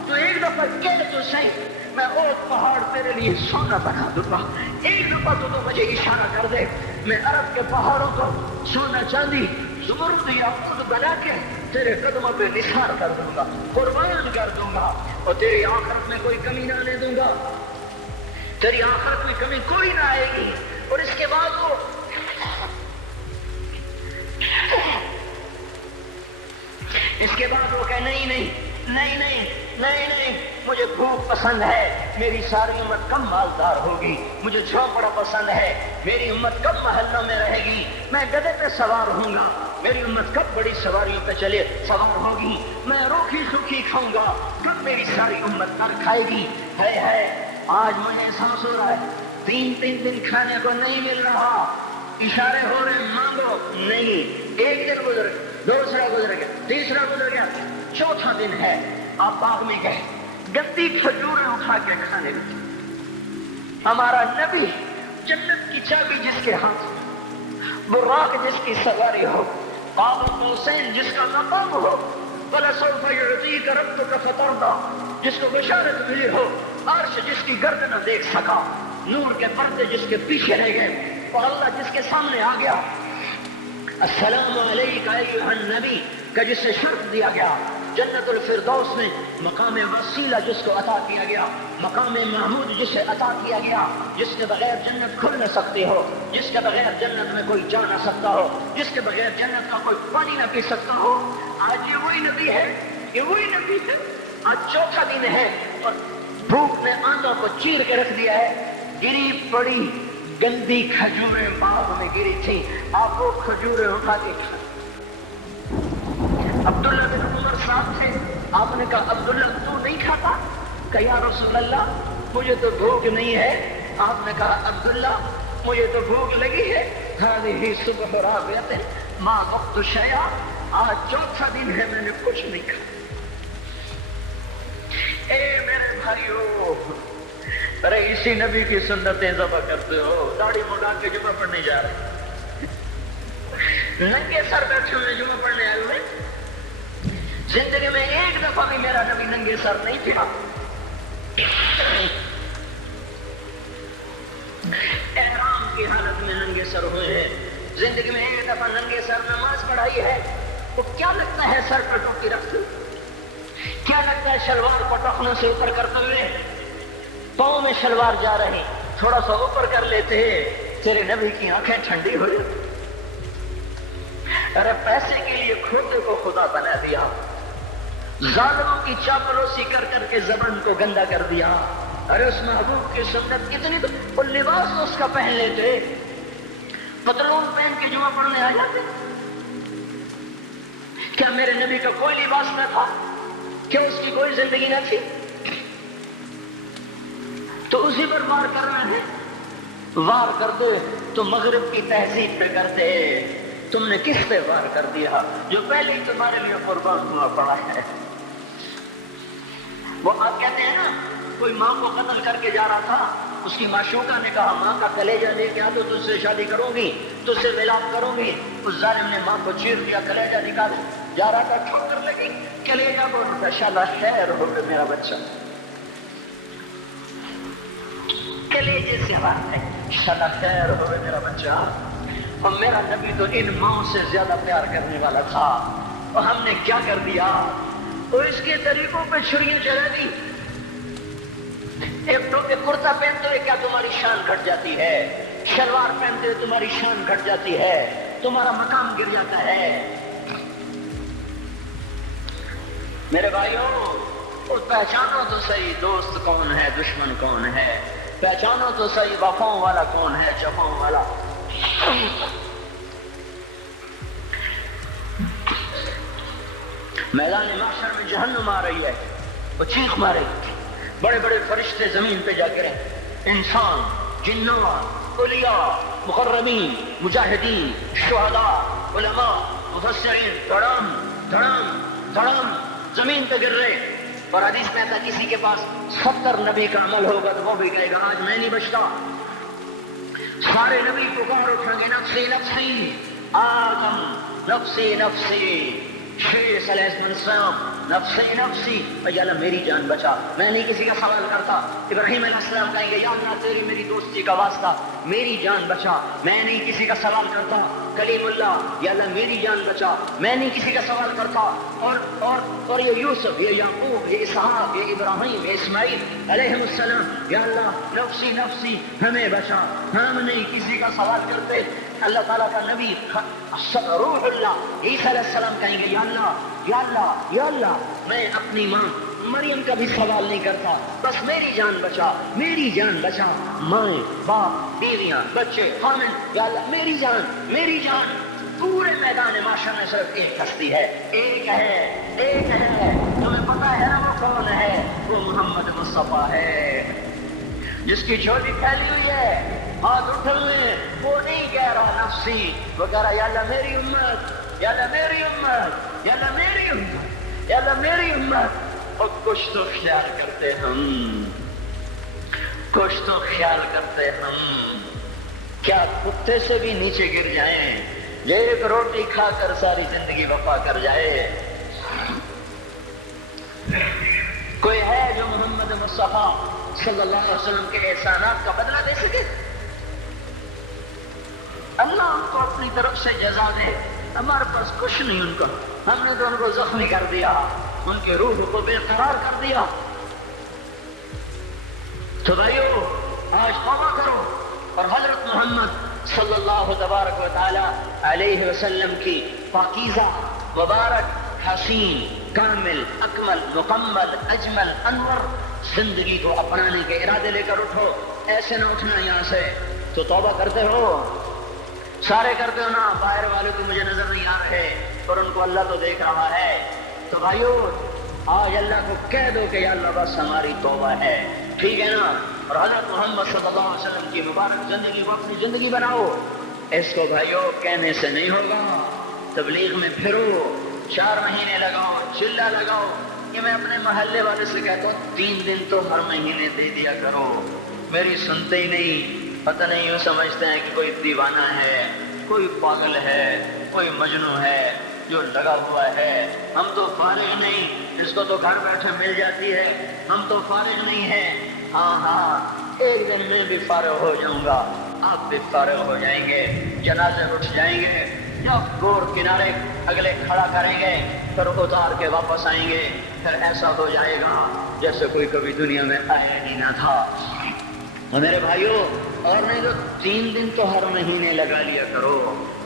تو ایک دفعہ کہہ تو صحیح، میں اور پہاڑ تیرے لیے سونا بنا دوں گا، ایک دفعہ تو مجھے اشارہ کر دے، میں عرب کے پہاڑوں کو سونا چاندی زمرد یاقوت بنا کے تیرے قدموں پہ نثار کر دوں گا، قربان کر دوں گا، اور تیری آخرت میں کوئی کمی نہ آنے دوں گا، تیری آخرت میں کمی کوئی نہ آئے گی۔ اور اس کے بعد وہ کہ نہیں، مجھے بھوک پسند ہے، میری ساری امت کم مالدار ہوگی، مجھے جھونپڑا پسند ہے، میری امت کم محلوں میں رہے گی، میں گدھے پہ سوار ہوں گا، میری امت کب بڑی سواریوں پہ سوار ہوگی، میں روکھی سوکھی کھاؤں گا، کب میری ساری امت کر کھائے گی۔ ہے آج مجھے احساس ہو رہا ہے، تین دن کھانے کو نہیں مل رہا، اشارے ہو رہے مانگو نہیں، ایک دن گزر گیا، دوسرا گزر گیا، تیسرا گزر گیا، چوتھا دن ہے، آپ باغ میں گئے، گندی کھجوریں اٹھا کے کھانے لگے۔ ہمارا نبی جنت کی چابی جس کے ہاتھ میں، براق جس کی سواری ہو، قاب قوسین جس کا مقام ہو، وَلَسَوْفَ يُعْطِيكَ رَبُّكَ فَتَرْضَىٰ جس کو بشارت ملی ہو، عرش جس کی گرد نہ دیکھ سکا، نور کے پردے جس کے پیچھے رہ گئے، اور اللہ جس کے سامنے آ گیا، السلام علیکہ ایھا النبی کا جس سے شرف دیا گیا، جنت الفردوس میں مقام وسیلہ جس کو عطا کیا گیا، مقام محمود جسے عطا کیا گیا، جس کے بغیر جنت کھل نہ سکتی ہو، جس کے بغیر جنت میں کوئی جا نہ سکتا ہو، جس کے بغیر جنت کا کوئی پانی نہ پی سکتا ہو، آج یہ وہی نبی ہے، آج چوتھا دن ہے اور بھوک نے آندوں کو چیر کے رکھ دیا ہے، گری پڑی گندی کھجوریں باغ میں گری تھی، آپ وہ کھجوریں اٹھا کے کھا۔ عبداللہ بن عمر صاحب تھے، آپ نے کہا عبداللہ تو نہیں کھاتا؟ کہ یا رسول اللہ مجھے تو بھوک نہیں ہے۔ آپ نے کہا عبداللہ مجھے تو بھوک لگی ہے، ہذہ صبح رابعۃ ما وقت شیئا، آج چوتھا دن ہے میں نے کچھ نہیں کھایا۔ اے میرے بھائیو، ارے اسی نبی کی سنتیں ذبح کرتے ہو، داڑھی مڈا کے جمعہ پڑھنے جا رہے، ننگے سر بیٹھے ہوئے جمعہ پڑھنے آئے ہوئے، زندگی میں ایک دفعہ بھی میرا نبی ننگے سر نہیں تھا، احرام کی حالت میں ننگے سر ہوئے ہیں، زندگی میں ایک دفعہ ننگے سر نماز پڑھائی ہے، تو کیا لگتا ہے سر پر ٹوپی رکھتے؟ کیا لگتا ہے شلوار کو ٹخنوں سے اوپر کرتے ہوئے؟ پاؤں میں شلوار جا رہی، تھوڑا سا اوپر کر لیتے ہیں، تیرے نبی کی آنکھیں ٹھنڈی ہو جاتی۔ ارے پیسے کے لیے کھوتے کو خدا بنا دیا، ظالموں کی چاپلوسی کر کر کے زبان کو گندا کر دیا۔ ارے اس محبوب کی سنت کتنی، تو وہ لباس تو اس کا پہن لیتے، پتلون پہن کے جمعہ پڑھنے آ جاتے۔ کیا میرے نبی کا کوئی لباس نہ تھا؟ کیا اس کی کوئی زندگی نہ تھی؟ تو اسی پر وار کرنا ہے۔ وار کرتے تو مغرب کی تہذیب پہ کرتے، تم نے کس پہ وار کر دیا جو پہلے ہی تمہارے لیے قربان ہوا پڑا ہے؟ وہ آپ کہتے ہیں نا، کوئی ماں کو قتل کر کے جا رہا تھا، اس کی معشوقہ نے کہا ماں کا کلیجہ لے کے آ تو تجھ سے شادی کروں گی، تجھ سے ملاپ کروں گی۔ اس ظالم نے ماں کو چیر دیا، کلیجہ نکال جا رہا تھا، ٹھوکر لگی، کلیجہ کو انشاءاللہ خیر ہو گئے میرا بچہ، کلیجے سے بات ہے، انشاءاللہ خیر ہو گئے میرا بچہ۔ اور میرا نبی تو ان ماں سے زیادہ پیار کرنے والا تھا، اور ہم نے کیا کر دیا؟ اور اس کے طریقوں پہ چھریاں چلا دی۔ ایک کرتا پہنتے ہوئے کیا تمہاری شان گھٹ جاتی ہے؟ شلوار پہنتے ہوئے تمہاری شان گھٹ جاتی ہے، تمہارا مقام گر جاتا ہے۔ میرے بھائیوں، پہچانو تو صحیح دوست کون ہے، دشمن کون ہے، پہچانو تو صحیح وفاؤں والا کون ہے، جفاؤں والا۔ میدان محشر میں جہنم آ رہی ہے، وہ چیخ مارے، بڑے بڑے فرشتے زمین پہ جا گرے، انسان، جنات، اولیاء، مقربین، مجاہدین، شہداء، علماء، مفسرین، دھڑام دھڑام دھڑام زمین پہ گر رہے۔ اور حدیث میں آتا کسی کے پاس 70 نبی کا عمل ہوگا تو وہ بھی کہے گا آج میں نہیں بچتا۔ سارے نبی پکار اٹھیں گے، نفسی نفسی، آدم نفسی نفسی، شیخ علیہ السلام نفسی نفسی، یا اللہ میری جان بچا، میں نہیں کسی کا سوال کرتا۔ ابراہیم علیہ السلام کہیں گے یا اللہ تیری میری دوستی کا واسطہ میری جان بچا، میں نہیں کسی کا سوال کرتا۔ کلیم اللہ، یا اللہ میری جان بچا، میں نہیں کسی کا سوال کرتا۔ اور یہ یوسف، یہ یعقوب، یہ اسحاق، یہ ابراہیم، یہ اسماعیل علیہ السلام، یا اللہ نفسی نفسی ہمیں بچا، ہم نہیں کسی کا سوال کرتے۔ اللہ تعالیٰ کا نبی روح اللہ عیسیٰ علیہ السلام کہیں گے یا اللہ یا اللہ یا اللہ میں اپنی ماں مریم کا بھی سوال نہیں کرتا، بس میری جان بچا، میری جان بچا، ماں باپ بیویاں بچے خامن، یا اللہ میری جان میری جان۔ پورے میدان معاشر میں صرف ایک ہستی ہے، ایک ہے تمہیں پتا ہے نا وہ کون ہے؟ وہ محمد مصطفیٰ ہے، جس کی جھولی پھیلی ہوئی ہے، ہاتھ اٹھے ہوئے ہیں، وہ نہیں کہہ رہا نفسی، وہ کہہ رہا یا اللہ میری امت، یا اللہ میری امت، یا اللہ میری امت، یا اللہ میری امت۔ اور کچھ تو خیال کرتے ہم، کچھ تو خیال کرتے ہم، کیا کتے سے بھی نیچے گر جائیں، یہ ایک روٹی کھا کر ساری زندگی وفا کر جائے؟ کوئی ہے جو محمد مصطفیٰ صلی اللہ علیہ وسلم کے احسانات کا بدلہ دے سکے؟ اللہ ہم کو اپنی طرف سے جزا دے، ہمارے پاس کچھ نہیں ان کا، ہم نے تو ان کو زخمی کر دیا، ان کی روح کو بے قرار کر دیا۔ تو بھائیو آج توبہ کرو اور حضرت محمد صلی اللہ تبارک و تعالی علیہ وسلم کی پاکیزہ، مبارک، حسین، کامل، اکمل، مکمل، اجمل، انور زندگی کو اپنانے کے ارادے لے کر اٹھو۔ ایسے نہ اٹھنا یہاں سے، تو توبہ کرتے ہو، سارے کرتے ہو نا، باہر والے کو مجھے نظر نہیں آ رہے اور ان کو اللہ تو دیکھ رہا ہے۔ تو بھائیو آج اللہ کو کہہ دو کہ یا اللہ بس ہماری توبہ ہے، ٹھیک ہے نا؟ اور حضرت محمد صلی اللہ علیہ وسلم کی مبارک زندگی کو اپنی زندگی بناؤ۔ اس کو بھائیو کہنے سے نہیں ہوگا، تبلیغ میں پھرو، 4 مہینے لگاؤ، چلہ لگاؤ۔ کہ میں اپنے محلے والے سے کہتا ہوں 3 دن تو ہر مہینے دے دیا کرو، میری سنتے ہی نہیں، پتہ نہیں یوں سمجھتے ہیں کہ کوئی دیوانہ ہے، کوئی پاگل ہے، کوئی مجنون ہے جو لگا ہوا ہے۔ ہم تو فارغ نہیں، اس کو تو گھر بیٹھے مل جاتی ہے، ہم تو فارغ نہیں ہیں۔ ہاں ایک دن میں بھی فارغ ہو جاؤں گا، آپ بھی فارغ ہو جائیں گے، جنازے اٹھ جائیں گے، جب گور کنارے اگلے کھڑا کریں گے پھر اتار کے واپس آئیں گے، پھر ایسا ہو جائے گا جیسے کوئی کبھی دنیا میں آیا ہی نہ تھا۔ اور میرے بھائیوں، اور نہیں تو 3 دن تو ہر مہینے لگا لیا کرو،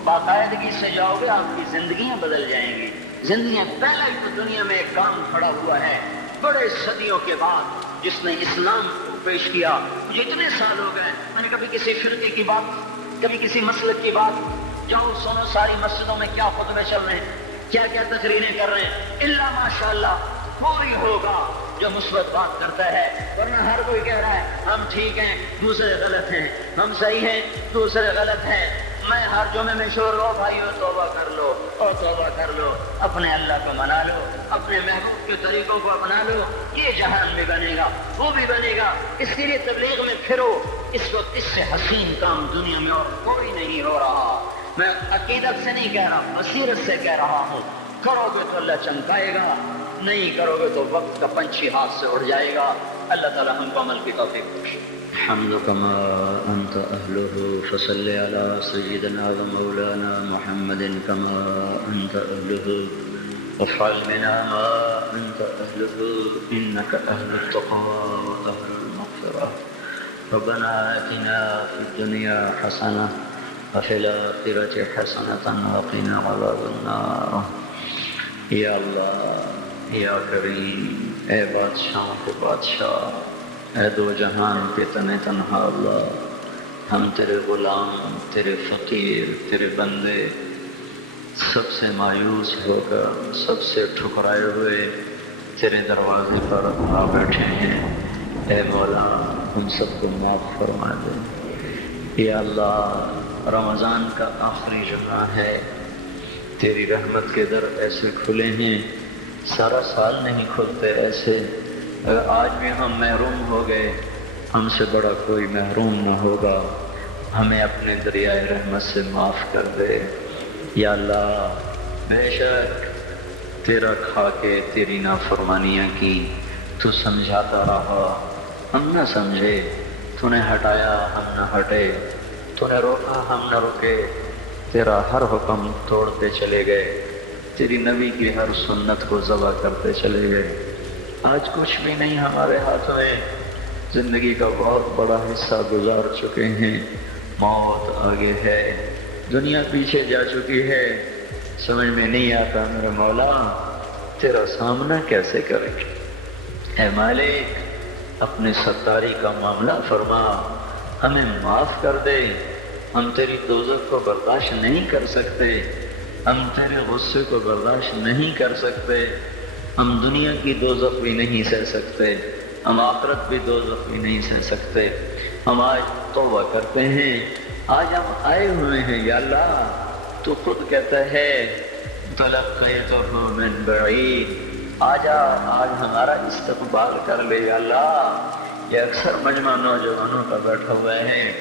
باقاعدگی سے جاؤ گے، آپ کی زندگیاں بدل جائیں گی، زندگیاں۔ پہلے تو دنیا میں ایک کام کھڑا ہوا ہے بڑے صدیوں کے بعد جس نے اسلام کو پیش کیا۔ مجھے اتنے سال ہو گئے، میں نے کبھی کسی فرقے کی بات، کبھی کسی مسلک کی بات، جاؤ سنو ساری مسجدوں میں کیا خطبے چل رہے ہیں، کیا کیا تقریریں کر رہے ہیں، الا ماشاءاللہ کوئی ہوگا جو مثبت بات کرتا ہے، ورنہ ہر کوئی کہہ رہا ہے ہم ٹھیک ہیں دوسرے غلط ہیں، ہم صحیح ہیں دوسرے غلط ہیں۔ میں ہر جمعے میں شور ہو بھائیو توبہ کر لو، اور توبہ کر لو، اپنے اللہ کو منا لو، اپنے محبوب کے طریقوں کو اپنا لو، یہ جہان بھی بنے گا، وہ بھی بنے گا۔ اس کے لیے تبلیغ میں پھرو، اس وقت اس سے حسین کام دنیا میں اور کوئی نہیں ہو رہا۔ میں عقیدت سے نہیں کہہ رہا، بصیرت سے کہہ رہا ہوں۔ کرو گے تو اللہ چمکائے گا، نہیں کرو گے تو وقت کا پنچھی ہاتھ سے اڑ جائے گا۔ اللہ تعالی ہم کو عمل کی توفیق بخشے۔ الحمد كما أنت أهله فصل على سيدنا ومولانا محمد كما أنت أهله وافعل بنا ما أنت أهله إنك أهل التقوى وأهل المغفرة. ربنا آتنا في الدنيا حسنة وفي الآخرة حسنة وقنا عذاب النار. یا اللہ، یا کریم، اے بادشاہوں کے بادشاہ، اے دو جہان کے تنے تنہا اللہ، ہم تیرے غلام، تیرے فقیر، تیرے بندے سب سے مایوس ہو کر، سب سے ٹھکرائے ہوئے تیرے دروازے پر آ بیٹھے ہیں۔ اے مولا، ہم سب کو معاف فرما دے۔ یا اللہ، رمضان کا آخری جمعہ ہے، تیری رحمت کے در ایسے کھلے ہیں، سارا سال نہیں کھلتے ایسے۔ اگر آج بھی ہم محروم ہو گئے، ہم سے بڑا کوئی محروم نہ ہوگا، ہمیں اپنے دریائے رحمت سے معاف کر دے۔ یا اللہ، بے شک تیرا کھا کے تیری نافرمانیاں کی، تو سمجھاتا رہا، ہم نہ سمجھے، تو نے ہٹایا ہم نہ ہٹے، تو نے روکا ہم نہ رکے، تیرا ہر حکم توڑتے چلے گئے، تیری نبی کی ہر سنت کو ذبح کرتے چلے گئے۔ آج کچھ بھی نہیں ہمارے ہاتھ میں، زندگی کا بہت بڑا حصہ گزار چکے ہیں، موت آگے ہے، دنیا پیچھے جا چکی ہے، سمجھ میں نہیں آتا میرے مولا تیرا سامنا کیسے کریں۔ اے مالک، اپنے ستاری کا معاملہ فرما، ہمیں معاف کر دے، ہم تیری دوزخ کو برداشت نہیں کر سکتے، ہم تیرے غصے کو برداشت نہیں کر سکتے، ہم دنیا کی دوزخ بھی نہیں سہ سکتے، ہم آخرت بھی دوزخ بھی نہیں سہ سکتے۔ ہم آج توبہ کرتے ہیں، آج ہم آئے ہوئے ہیں یا اللہ، تو خود کہتا ہے تلقیتہ من بعید، آجا، آج ہمارا استقبال کر لے یا اللہ۔ یہ اکثر مجمع نوجوانوں کا بیٹھا ہوا ہے،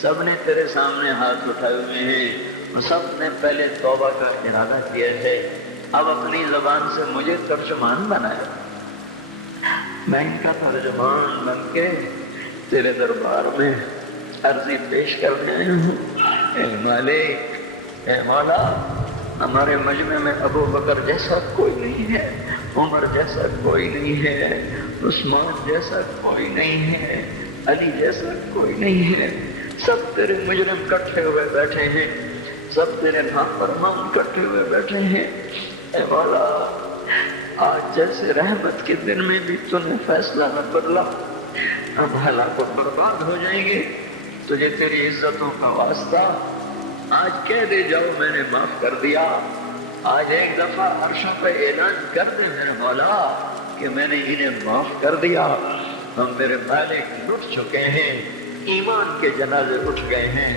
سب نے تیرے سامنے ہاتھ اٹھائے ہوئے ہیں، اور سب نے پہلے توبہ کا ارادہ کیا ہے، اب اپنی زبان سے مجھے ترجمان بنایا، میں ان کا ترجمان بن کے تیرے دربار میں عرضی پیش کرنے آیا ہوں۔ اے مالک، اے مولا، ہمارے مجمع میں ابو بکر جیسا کوئی نہیں ہے، عمر جیسا کوئی نہیں ہے، عثمان جیسا کوئی نہیں ہے، علی جیسا کوئی نہیں ہے، سب تیرے مجرم کٹھے ہوئے بیٹھے ہیں، سب تیرے نافرمان کٹھے ہوئے بیٹھے ہیں۔ اے مولا، آج جیسے رحمت کے دن میں بھی تو نے فیصلہ نہ بدلا، اب ہلاکت برباد ہو جائیں گے، تجھے تیری عزتوں کا واسطہ آج کہہ دے جاؤ میں نے معاف کر دیا۔ آج ایک دفعہ عرشوں پہ اعلان کر دے میرے مولا کہ میں نے انہیں معاف کر دیا۔ ہم میرے مالک لٹ چکے ہیں، ایمان کے جنازے اٹھ گئے ہیں،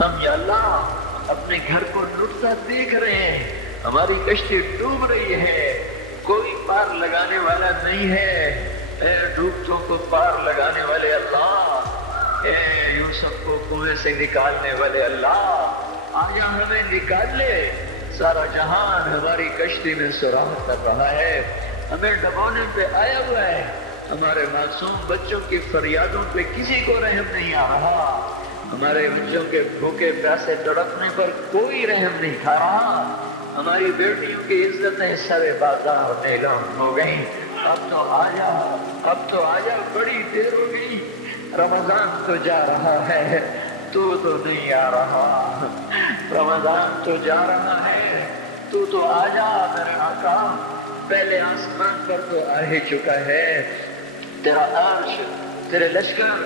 ہم یا اللہ اپنے گھر کو لٹتا دیکھ رہے ہیں، ہماری کشتی ڈوب رہی ہے، کوئی پار لگانے والا نہیں ہے۔ اے ڈوبتوں کو پار لگانے والے اللہ، اے یوسف کو کنویں سے نکالنے والے اللہ، آجا ہمیں نکال لے۔ سارا جہان ہماری کشتی میں سراغ کر رہا ہے، ہمیں ڈبونے پہ آیا ہوا ہے، ہمارے معصوم بچوں کی فریادوں پہ کسی کو رحم نہیں آ رہا، ہمارے بچوں کے بھوکے پیاسے تڑپنے پر کوئی رحم نہیں کھا رہا، ہماری بیٹیوں کی عزتیں سر بازار نیلام ہو گئی۔ اب تو آجا، اب تو آجا، بڑی دیر ہو گئی، رمضان تو جا رہا ہے، تو نہیں آ رہا، رمضان تو جا رہا ہے، تو آجا میرے آقا، پہلے آسمان پر تو آ ہی چکا ہے، تیرا عرش، تیرے لشکر،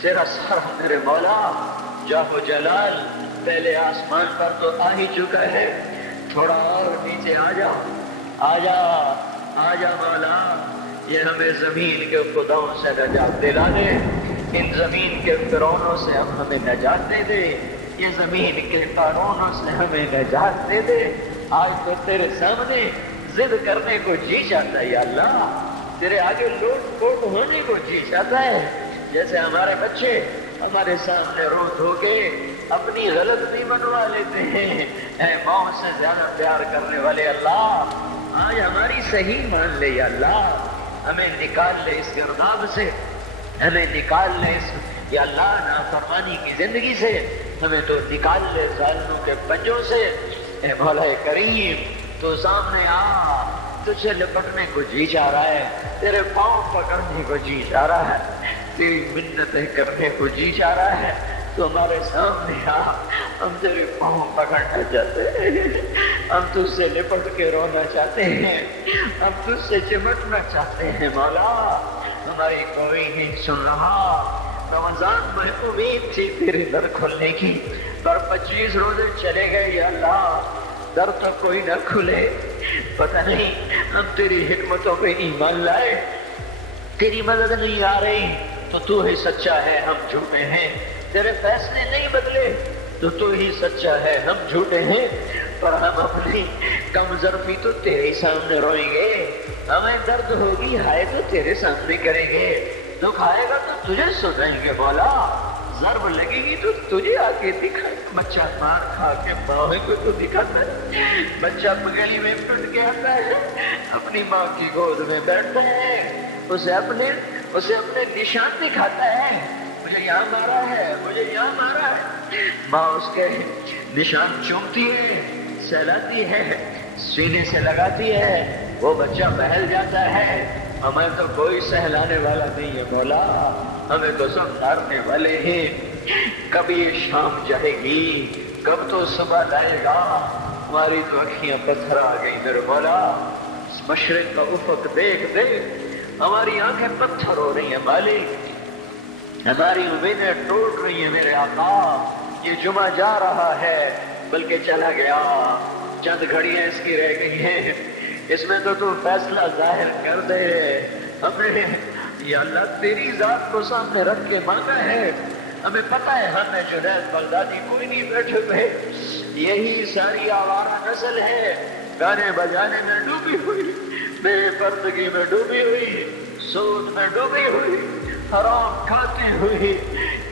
تیرا سر میرے مولا، جاہ و جلال پہلے آسمان پر تو آ ہی چکا ہے، تھوڑا اور نیچے آجا، آجا، آجا مولا، یہ ہمیں زمین کے خداؤں سے نجات دلا دے، ان زمین کے فرعونوں سے اب ہمیں نجات دے دے، یہ زمین کے قارونوں سے ہمیں نجات دے دے۔ آج تو تیرے سامنے ضد کرنے کو جی چاہتا ہے یا اللہ، تیرے آگے لوٹ پوٹ ہونے کو جی چاہتا ہے، جیسے ہمارے بچے ہمارے سامنے رو دھو کے اپنی غلطی منوا لیتے ہیں۔ اے موت سے زیادہ پیار کرنے والے اللہ، آج ہماری صحیح مان لے یا اللہ، ہمیں نکال لے اس گرداب سے، ہمیں نکال لے اس یا اللہ نافرمانی کی زندگی سے، ہمیں تو نکال لے ظالموں کے پنجوں سے۔ اے مولا کریم، تو سامنے آ، تجھے لپٹنے کو جی چاہ رہا ہے، تیرے پاؤں پکڑنے کو جی چاہ رہا ہے، تیری منتیں کرنے کو جی چاہ رہا ہے، تو ہمارے سامنے آ، ہم تیرے پاؤں پکڑنا چاہتے ہیں، ہم تجھ سے لپٹ کے رونا چاہتے ہیں، ہم تجھ سے چمٹنا چاہتے ہیں مولا، ہماری کوئی نہیں سن رہا۔ رمضان میں امید تھی تیرے در کھلنے کی، پر 25 روزے چلے گئے یا اللہ، در تو کوئی نہ کھلے، پتہ نہیں ہم تیری حکمتوں پہ ایمان لائے، تیری مدد نہیں آ رہی تو ہی سچا ہے، ہم جھوٹے ہیں، تیرے فیصلے نہیں بدلے تو ہی سچا ہے، ہم جھوٹے ہیں، پر ہم اپنی کم ظرفی تو تیرے سامنے روئیں گے، ہمیں درد ہوگی ہائے تو تیرے سامنے کریں گے، دکھ آئے گا تو تجھے سنائیں گے مولا، ضرب لگے گی تو تجھے آ کے دکھائیں، بچہ مار کھا کے ماں کو تو دکھاتا ہے، بچہ بغلی میں پٹ کے آتا ہے، اپنی ماں کی گود میں بیٹھتا ہے، اسے اپنے نشان دکھاتا ہے، مجھے یہاں مارا ہے، مجھے یہاں مارا ہے، ماں اس کے نشان چومتی ہے، سہلاتی ہے، سینے سے لگاتی ہے، وہ بچہ بہل جاتا ہے، ہمیں تو کوئی سہلانے والا نہیں ہے مولا، ہمیں تو سب مارنے والے ہیں، کب یہ شام جائے گی، کب تو صبح لائے گا، ہماری تو اکھیاں پتھر آ گئی میرے مولا، مشرق کا افق دیکھ دیکھ ہماری آنکھیں پتھر ہو رہی ہیں مالک، ہماری امیدیں ٹوٹ رہی ہیں میرے آقا، یہ جمعہ جا رہا ہے بلکہ چلا گیا، چند گھڑیاں اس کی رہ گئی ہیں، اس میں تو فیصلہ ظاہر کر دے، ہم نے یا اللہ تیری ذات کو سامنے رکھ کے مانگا ہے، ہمیں پتہ ہے ہم نے جنید بغدادی کوئی نہیں بیٹھے ہوئے، یہی ساری آوارہ نسل ہے، گانے بجانے میں ڈوبی ہوئی، بے پردگی میں ڈوبی ہوئی، سود میں ڈوبی ہوئی، حرام کھاتی ہوئی،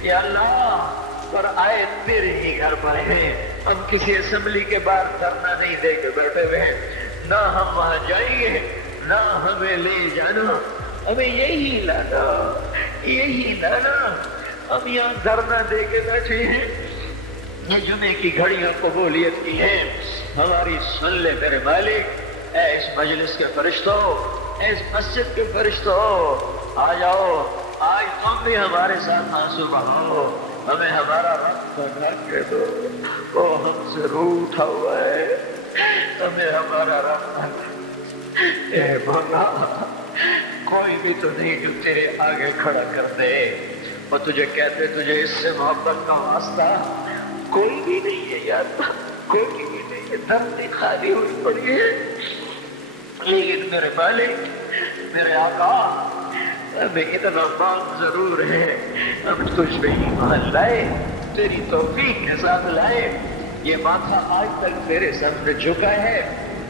یا اللہ پر آئے تیرے ہی گھر پر ہیں، ہم کسی اسمبلی کے باہر دھرنا نہیں دے کے بیٹھے ہوئے ہیں، نہ ہم وہاں جائیں گے، نہ ہمیں لے جانا، ہمیں یہی لانا، یہی لانا، ہم یہاں دھرنا دے کے بیٹھے ہیں، یہ جمعے کی گھڑیاں قبولیت کی ہیں، ہماری سن لے میرے مالک، اے اس مجلس کے فرشتوں، اے اس مسجد کے فرشتوں، آ جاؤ، آج تم بھی ہمارے ساتھ آنسو بہاؤ، ہمیں ہمارا رب کا گھر کے دو، وہ ہم سے روٹھا ہوا ہے، ہمیں ہمارا رب، اے مولا، کوئی بھی تو نہیں جو تیرے آگے کھڑا کر دے، اور تجھے کہتے تجھے اس سے محبت کا واسطہ، کوئی بھی نہیں ہے یار، کوئی بھی نہیں ہے، دھرتی خالی ہوئی پڑی ہے، لیکن میرے مالک، میرے آقا، ہمیں اتنا بات ضرور ہے، ہم تجھ پہ ایمان لائے، تیری توفیق کے ساتھ لائے، یہ ماتھا آج تک تیرے سامنے جھکا ہے،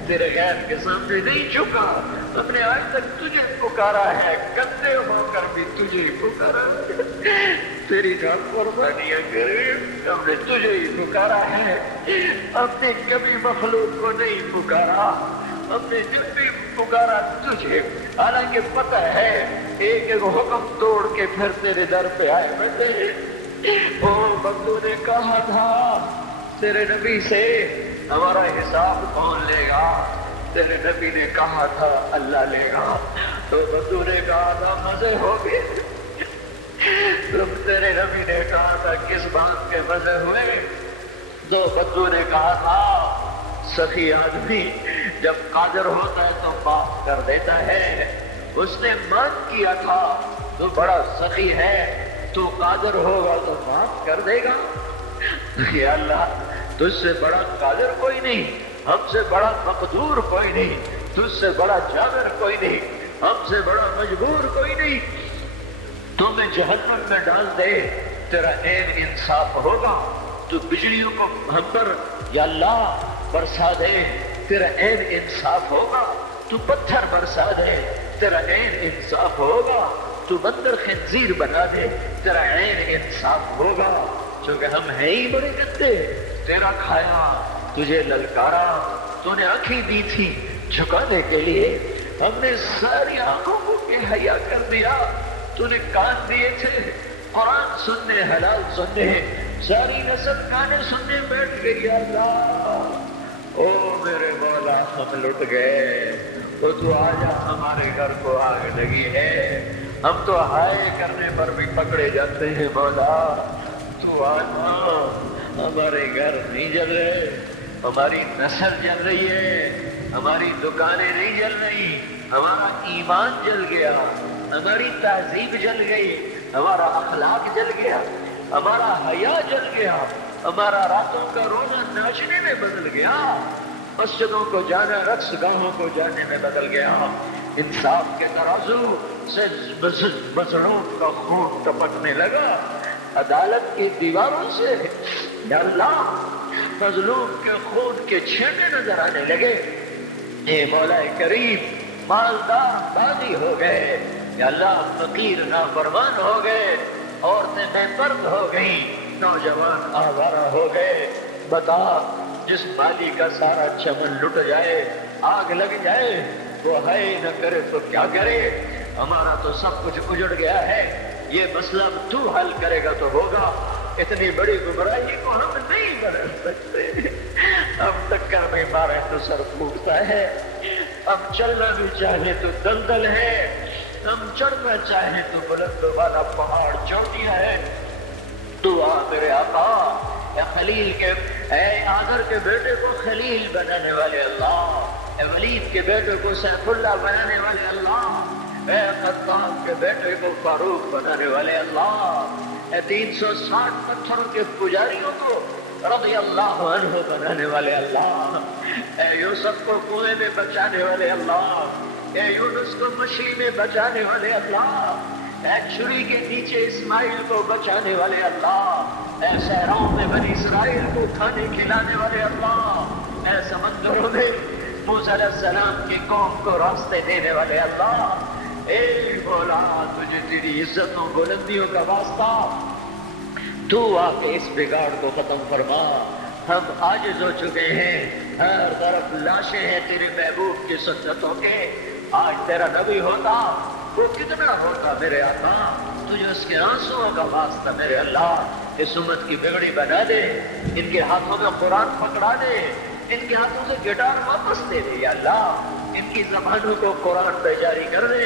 تیرے غیر کے سامنے نہیں جھکا، ہم نے آج تک تجھے پکارا ہے، گندے ہو کر بھی تجھے پکارا ہے، تیری نافرمانیاں کرے ہم نے تجھے ہی پکارا ہے، ہم نے کبھی مخلوق کو نہیں پکارا، ہم نے جب بھی پکارا تجھے، حالانکہ پتہ ہے ایک ایک حکم توڑ کے پھر تیرے در پہ آئے بیٹھے. او بدو نے کہا تھا تیرے نبی سے ہمارا حساب کون لے گا؟ تیرے نبی نے کہا تھا اللہ لے گا. تو بدو نے کہا تھا مزے ہو گئے. تم تیرے نبی نے کہا تھا کس بات کے مزے ہوئے؟ تو بدو نے کہا تھا سخی آدمی جب قادر ہوتا ہے تو معاف کر دیتا ہے. اس نے مان کیا تھا تو بڑا سخی ہے، تو قادر ہوگا تو معاف کر دے گا. یا اللہ تجھ سے بڑا قادر کوئی نہیں، ہم سے بڑا مقدور کوئی نہیں، تجھ سے بڑا جابر کوئی نہیں، ہم سے بڑا مجبور کوئی نہیں. تو میں جہنم میں ڈال دے تیرا عین انصاف ہوگا. تو بجلیوں کو ہم پر یا اللہ برسا دے تیرا عین انصاف ہوگا. تو پتھر برسا دے تیرا عین انصاف ہوگا. تو بندر خنزیر بنا دے تیرا عین انصاف ہوگا. چونکہ ہم ہیں ہی بڑے گندے. تیرا کھایا، تجھے للکارا، تو نے آنکھیں دی تھی جھکانے کے لیے، ہم نے ساری آنکھوں کو بے حیا کر دیا. تو نے کان دیے تھے قرآن سننے، حلال سننے، ساری نسل گانے سننے بیٹھ گئی. اللہ او میرے مولا ہم لٹ گئے. تو آجا ہمارے گھر کو آگ لگی ہے، ہم تو ہائے کرنے پر بھی پکڑے جاتے ہیں. مولا تو آجا، ہمارے گھر نہیں جل رہے، ہماری نسل جل رہی ہے، ہماری دکانیں نہیں جل رہی، ہمارا ایمان جل گیا، ہماری تہذیب جل گئی، ہمارا اخلاق جل گیا، ہمارا حیا جل گیا، ہمارا راتوں کا روزہ ناچنے میں بدل گیا، مسجدوں کو جانا رقص گاہوں کو جانے میں بدل گیا. انصاف کے ترازو سے مظلوم کا خون ٹپکنے لگا. عدالت کی دیواروں سے یا اللہ مظلوم کے خون کے چھینٹے نظر آنے لگے. اے مولا کریم مالدار باغی ہو گئے، یا اللہ فقیر نافرمان ہو گئے، عورتیں بے پرد ہو گئیں، نوجوان آوارہ ہو گئے. بتا جس مالی کا سارا چمن لٹ جائے، آگ لگ جائے، وہ ہے نہ کرے تو کیا کرے؟ ہمارا تو سب کچھ اجڑ گیا ہے. یہ مسئلہ تو حل کرے گا تو ہوگا. اتنی بڑی گمراہی کو ہم نہیں بدل سکتے. ہم ٹکر میں مارے تو سر پھوٹتا ہے، ہم چلنا بھی چاہے تو دلدل ہے، ہم چڑھنا چاہے تو بلند والا پہاڑ چوٹیاں ہے. تو آ میرے آقا، اے خلیل کے، اے آدر کے بیٹے کو خلیل بنانے والے اللہ، اے ولید کے بیٹے کو سیف اللہ بنانے والے اللہ، اے خطاب کے بیٹے کو فاروق بنانے والے اللہ، اے 360 پتھروں کے پجاریوں کو رضی اللہ عنہ بنانے والے اللہ، اے یوسف کو کنویں میں بچانے والے اللہ، اے یونس کو مچھلی میں بچانے والے اللہ، اے چھری کے نیچے اسماعیل کو بچانے والے اللہ، اے صحراؤں میں بنی اسرائیل کو کھانے کھلانے والے اللہ، اے سمندروں میں موسیٰ علیہ السلام کی قوم کو راستے دینے والے اللہ. اے مولا تجھے تیری عزتوں بلندیوں کا واسطہ، تو آ کے اس بگاڑ کو ختم فرما. ہم عاجز ہو چکے ہیں، ہر طرف لاشیں ہیں تیرے محبوب کی سنتوں کے. آج تیرا نبی ہوتا وہ کتنا ہوتا میرے آقا. تجھے اس کے آنسوؤں کا واسطہ میرے اللہ اس امت کی بگڑی بنا دے. ان کے ہاتھوں میں قرآن پکڑا دے، ان کے ہاتھوں سے گٹار واپس دے دے یا اللہ. ان کی زبانوں کو قرآن پہ جاری کر دے،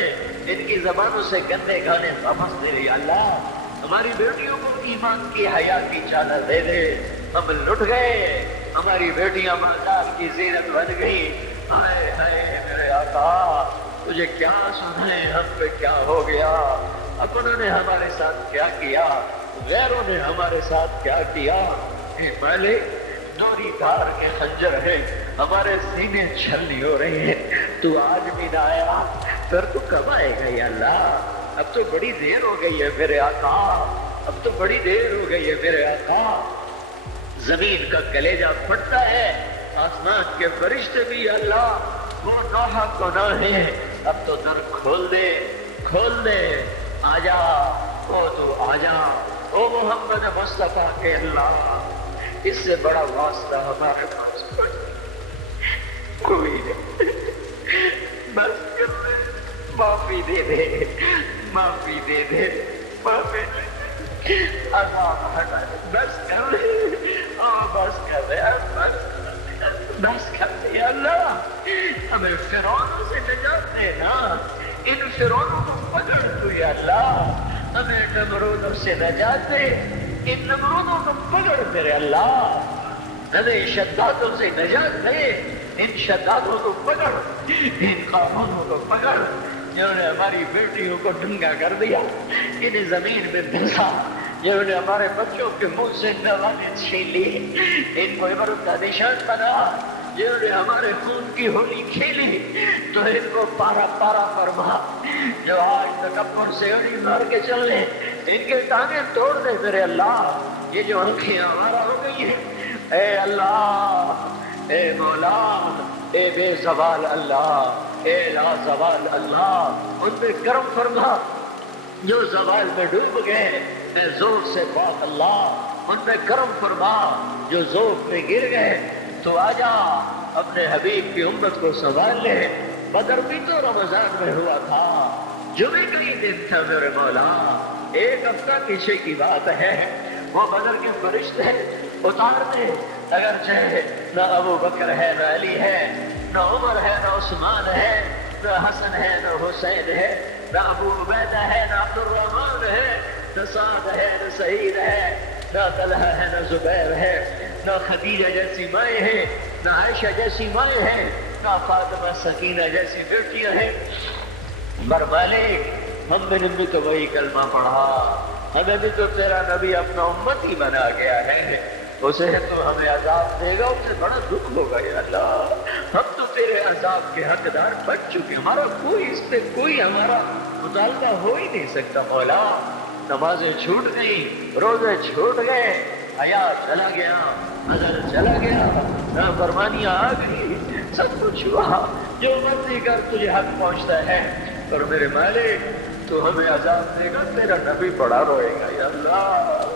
ان کی زبانوں سے گندے گانے واپس دے دے یا اللہ. ہماری بیٹیوں کو ایمان کی حیا کی چادر دے دے. ہم لٹ گئے، ہماری بیٹیاں بازار کی زینت بن گئی. ہائے ہائے میرے آقا، تجھے کیا سنائے ہم پہ کیا ہو گیا. اپنوں نے ہمارے ساتھ کیا کیا، غیروں نے ہمارے ساتھ کیا کیا. اے مالک، دوری دھار کے خنجر ہیں، ہمارے سینے چھلنی ہو رہی ہیں. تو آج بھی نہ آیا، پھر تو کب آئے گا یا اللہ. اب تو بڑی دیر ہو گئی ہے میرے آقا، اب تو بڑی دیر ہو گئی ہے میرے آقا. زمین کا کلیجہ پھٹتا ہے، آسمان کے فرشتے بھی یا اللہ وہ نوحہ گناہ ہیں. اب تو در کھول دے، کھول دے. آجا او تو آجا، او محمد مصطفیٰ کے اللہ. اس سے بڑا واسطہ ہمارے پاس کوئی نہیں. بس کر لے، معافی دے دے، معافی دے دے، معافی دے دے، عذاب ہٹا دے، بس کر دے، بس کر دے، بس کر دے اللہ، ہمیں فرعونوں سے نجات دے نا، ان فرعونوں کو پکڑ تو یا اللہ، ہمیں نمرودوں سے نجات دے، ان نمرودوں کو پکڑ میرے اللہ، ہمیں شدادوں سے نجات دے، ان شدادوں کو پکڑ، ان قانونوں کو پکڑ جنہوں نے ہماری بیٹیوں کو ڈنگا کر دیا، انہیں زمین میں دھنسا، جنہوں نے ہمارے بچوں کے منہ سے نوالیں چھین لی، ان کو عبرت کا نشان بنا، جنہوں نے ہمارے خون کی ہولی کھیلی تو ان کو پارا پارا فرما، جو آج تکبر سے اڑی مار کے چل لے ان کے ٹانگیں توڑ دے میرے اللہ، یہ جو آنکھیں ہمارا ہو گئی ہیں اے اللہ، اے مولا، اے بے زوال اللہ، اے لا زوال اللہ، ان پہ کرم فرما، جو زوال میں ڈوب گئے اے زور سے پاک اللہ، ان پہ کرم فرما، جو ذوق میں گر گئے تو آجا اپنے حبیب کی امت کو سنبھال لے، بدر بھی تو رمضان میں ہوا تھا، جمعے کا ہی دن تھا میرے مولا، ایک ہفتہ پیچھے کی بات ہے، وہ بدر کے فرشتے اتار دے، اگرچہ نہ ابو بکر ہے نہ علی ہے نہ عمر ہے نہ عثمان ہے نہ حسن ہے نہ حسین ہے نہ ابو عبیدہ ہے نہ عبد الرحمن ہے نہ سعد ہے نہ سعید ہے نہ طلحہ ہے نہ زبیر ہے نہ خدیجہ جیسی مائیں ہیں نہ عائشہ جیسی مائیں ہیں نہ فاطمہ سکینہ جیسی بیٹیاں ہیں، مر مالک ہم نے بھی تو وہی کلمہ پڑھا، ہمیں بھی تو تیرا نبی اپنا امت ہی بنا گیا ہے، اسے تو ہمیں عذاب دے گا، اسے بڑا دکھ ہوگا یا اللہ، ہم تو تیرے عذاب کے حقدار بن چکے، ہمارا کوئی اس پہ کوئی ہمارا مطالبہ ہو ہی نہیں سکتا مولا، نمازیں چھوٹ گئی، روزے چھوٹ گئے، حیا چلا گیا، نظر چلا گیا، نافرمانیاں آ گئی، سب کچھ ہوا، جو مرضی کر تجھے حق پہنچتا ہے، اور میرے مالک تو ہمیں عذاب دے گا، تیرا نبی بڑا روئے گا یا اللہ،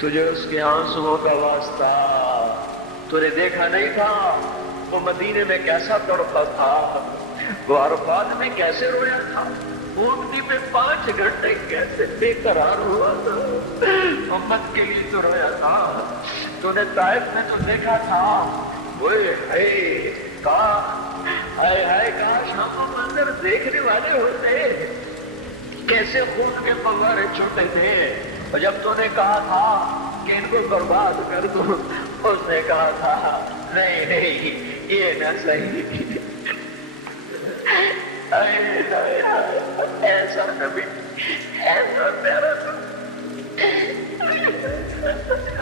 تجھے اس کے آنسوؤں کا واسطہ، تو نے دیکھا نہیں تھا وہ مدینے میں کیسا تڑپا تھا، وہ عرفات میں کیسے رویا تھا، اونٹنی میں 5 گھنٹے کیسے بے قرار ہوا تھا، امت کے لیے تو رویا تھا، تو نے طائف میں تو دیکھا تھا، کاش ہم اندر دیکھنے والے ہوتے، کیسے خون کے فوارے چھوٹے تھے، اور جب تو نے کہا تھا کہ ان کو برباد کر دو، اس نے کہا تھا نہیں نہیں یہ نہ صحیح، ایسا نبی ایسا پیارا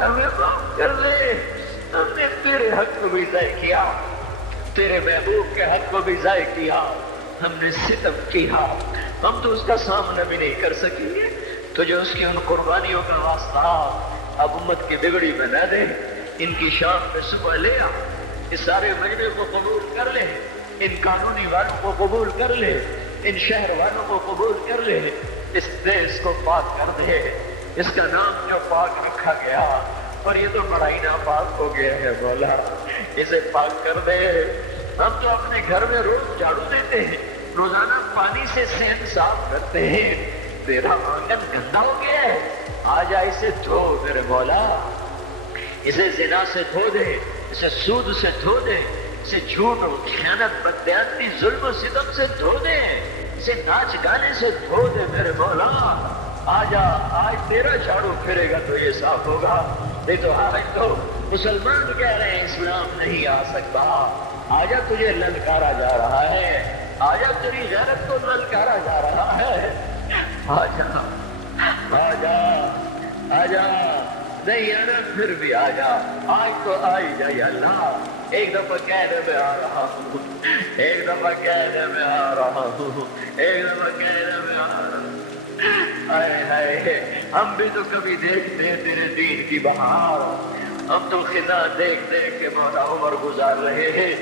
ہمیں معاف کر دے، ہم نے تیرے حق کو بھی ضائع کیا، تیرے محبوب کے حق کو بھی ضائع کیا، ہم نے ستم کیا، ہم تو اس کا سامنا بھی نہیں کر سکیں گے، تو جو اس کی ان قربانیوں کا واسطہ اب امت کی بگڑی بنا دے، ان کی شام میں صبح لے آ، اس سارے مجمع کو قبول کر لے، ان قانونی والوں کو قبول کر لے، ان شہر والوں کو قبول کر لے، اس دیش کو پاک کر دے، اس کا نام جو پاک رکھا گیا، اور یہ تو بڑا ہی ناپاک ہو گیا ہے مولا، اسے پاک کر دے، ہم تو اپنے گھر میں روز جھاڑو دیتے ہیں، روزانہ پانی سے صحن صاف کرتے ہیں، تیرا آنگن گندا ہو گیا ہے، آجا اسے دھو میرے مولا، اسے زنا سے دھو دے، اسے سود سے دھو دے، اسے جھوٹ و خیانت بددیانتی ظلم و ستم سے دھو دے، اسے ناچ گانے سے دھو دے میرے مولا، آجا آج تیرا جھاڑو پھرے گا تو یہ صاف ہوگا، نہیں تو آج تو مسلمان کہہ رہے ہیں اسلام نہیں آ سکتا، آجا تجھے للکارا جا رہا ہے، آجا تیری غیرت کو للکارا جا رہا ہے، آجا آجا آجا، نہیں آنا پھر بھی آجا، آج تو آئی جا یا اللہ، ایک دفعہ کہنے میں آ رہا ہوں، ایک دفعہ کہنے میں آ رہا ہوں، ایک دفعہ کہنے میں آ رہا ہوں، آئے ہم بھی تو کبھی دیکھتے ہیں تیرے دین کی بہار، ہم تو خزاں دیکھ دیکھ کے مولا عمر گزار رہے ہیں،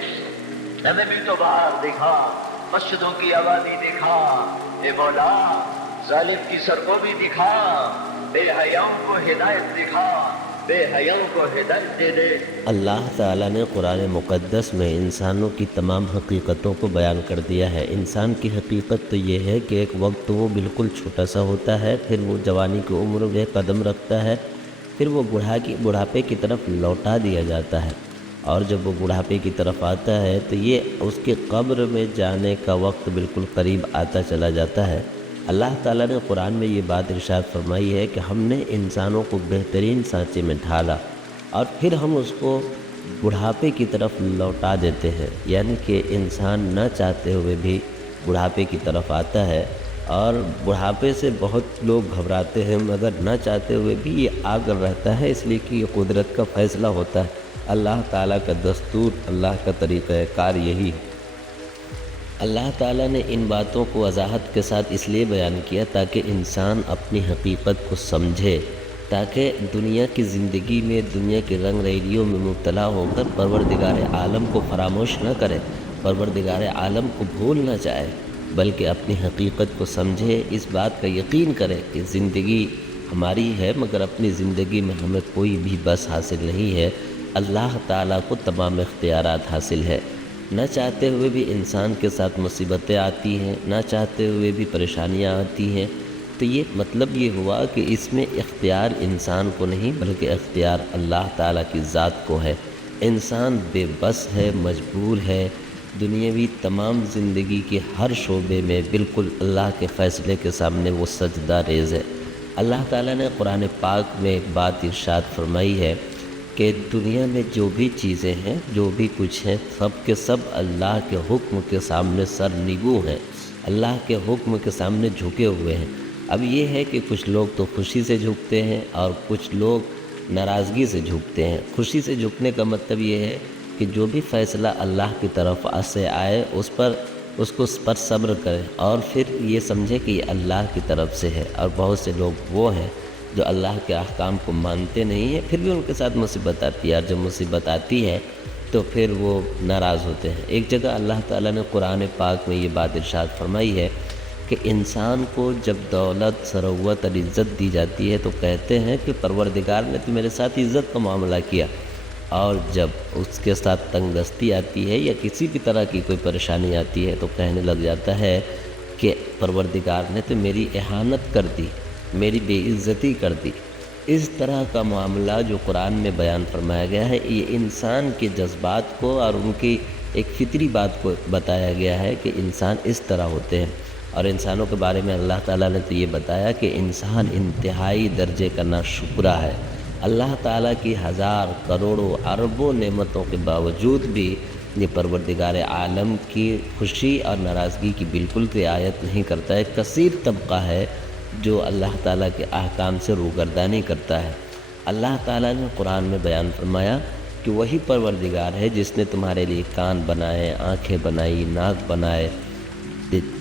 ہمیں بھی تو بہار دکھا، مسجدوں کی آبادی دکھا، اے مولا ظالم کی سرکوبی دکھا، بے حیاؤں کو ہدایت دکھا، بے حیاؤں کو ہدایت دے دے۔ اللہ تعالیٰ نے قرآن مقدس میں انسانوں کی تمام حقیقتوں کو بیان کر دیا ہے۔ انسان کی حقیقت تو یہ ہے کہ ایک وقت وہ بالکل چھوٹا سا ہوتا ہے، پھر وہ جوانی کی عمر میں قدم رکھتا ہے، پھر وہ بڑھاپے کی طرف لوٹا دیا جاتا ہے، اور جب وہ بڑھاپے کی طرف آتا ہے تو یہ اس کے قبر میں جانے کا وقت بالکل قریب آتا چلا جاتا ہے۔ اللہ تعالیٰ نے قرآن میں یہ بات ارشاد فرمائی ہے کہ ہم نے انسانوں کو بہترین سانچے میں ڈھالا اور پھر ہم اس کو بڑھاپے کی طرف لوٹا دیتے ہیں، یعنی کہ انسان نہ چاہتے ہوئے بھی بڑھاپے کی طرف آتا ہے، اور بڑھاپے سے بہت لوگ گھبراتے ہیں مگر نہ چاہتے ہوئے بھی یہ آ کر رہتا ہے، اس لیے کہ یہ قدرت کا فیصلہ ہوتا ہے، اللہ تعالیٰ کا دستور، اللہ کا طریقہ کار یہی ہے۔ اللہ تعالیٰ نے ان باتوں کو وضاحت کے ساتھ اس لیے بیان کیا تاکہ انسان اپنی حقیقت کو سمجھے، تاکہ دنیا کی زندگی میں دنیا کی رنگ ریلیوں میں مبتلا ہو کر پروردگار عالم کو فراموش نہ کرے، پروردگار عالم کو بھول نہ جائے، بلکہ اپنی حقیقت کو سمجھے، اس بات کا یقین کرے کہ زندگی ہماری ہے مگر اپنی زندگی میں ہمیں کوئی بھی بس حاصل نہیں ہے، اللہ تعالیٰ کو تمام اختیارات حاصل ہے۔ نہ چاہتے ہوئے بھی انسان کے ساتھ مصیبتیں آتی ہیں، نہ چاہتے ہوئے بھی پریشانیاں آتی ہیں، تو یہ مطلب یہ ہوا کہ اس میں اختیار انسان کو نہیں بلکہ اختیار اللہ تعالیٰ کی ذات کو ہے۔ انسان بے بس ہے، مجبور ہے، دنیاوی تمام زندگی کے ہر شعبے میں بالکل اللہ کے فیصلے کے سامنے وہ سجدہ ریز ہے۔ اللہ تعالیٰ نے قرآن پاک میں ایک بات ارشاد فرمائی ہے کہ دنیا میں جو بھی چیزیں ہیں، جو بھی کچھ ہیں، سب کے سب اللہ کے حکم کے سامنے سر نگو ہیں، اللہ کے حکم کے سامنے جھکے ہوئے ہیں۔ اب یہ ہے کہ کچھ لوگ تو خوشی سے جھکتے ہیں اور کچھ لوگ ناراضگی سے جھکتے ہیں۔ خوشی سے جھکنے کا مطلب یہ ہے کہ جو بھی فیصلہ اللہ کی طرف سے آئے اس پر صبر کرے اور پھر یہ سمجھے کہ یہ اللہ کی طرف سے ہے، اور بہت سے لوگ وہ ہیں جو اللہ کے احکام کو مانتے نہیں ہیں، پھر بھی ان کے ساتھ مصیبت آتی ہے، اور جب مصیبت آتی ہے تو پھر وہ ناراض ہوتے ہیں۔ ایک جگہ اللہ تعالیٰ نے قرآن پاک میں یہ بات ارشاد فرمائی ہے کہ انسان کو جب دولت، ثروت اور عزت دی جاتی ہے تو کہتے ہیں کہ پروردگار نے تو میرے ساتھ عزت کا معاملہ کیا، اور جب اس کے ساتھ تنگ دستی آتی ہے یا کسی بھی طرح کی کوئی پریشانی آتی ہے تو کہنے لگ جاتا ہے کہ پروردگار نے تو میری اہانت کر دی، میری بے عزتی کر دی۔ اس طرح کا معاملہ جو قرآن میں بیان فرمایا گیا ہے، یہ انسان کے جذبات کو اور ان کی ایک فطری بات کو بتایا گیا ہے کہ انسان اس طرح ہوتے ہیں، اور انسانوں کے بارے میں اللہ تعالیٰ نے تو یہ بتایا کہ انسان انتہائی درجے کا ناشکرا ہے۔ اللہ تعالیٰ کی ہزار کروڑوں اربوں نعمتوں کے باوجود بھی یہ پروردگار عالم کی خوشی اور ناراضگی کی بالکل رعایت نہیں کرتا ہے۔ کثیر طبقہ ہے جو اللہ تعالیٰ کے احکام سے روگردانی کرتا ہے۔ اللہ تعالیٰ نے قرآن میں بیان فرمایا کہ وہی پروردگار ہے جس نے تمہارے لیے کان بنائے، آنکھیں بنائی، ناک بنائے،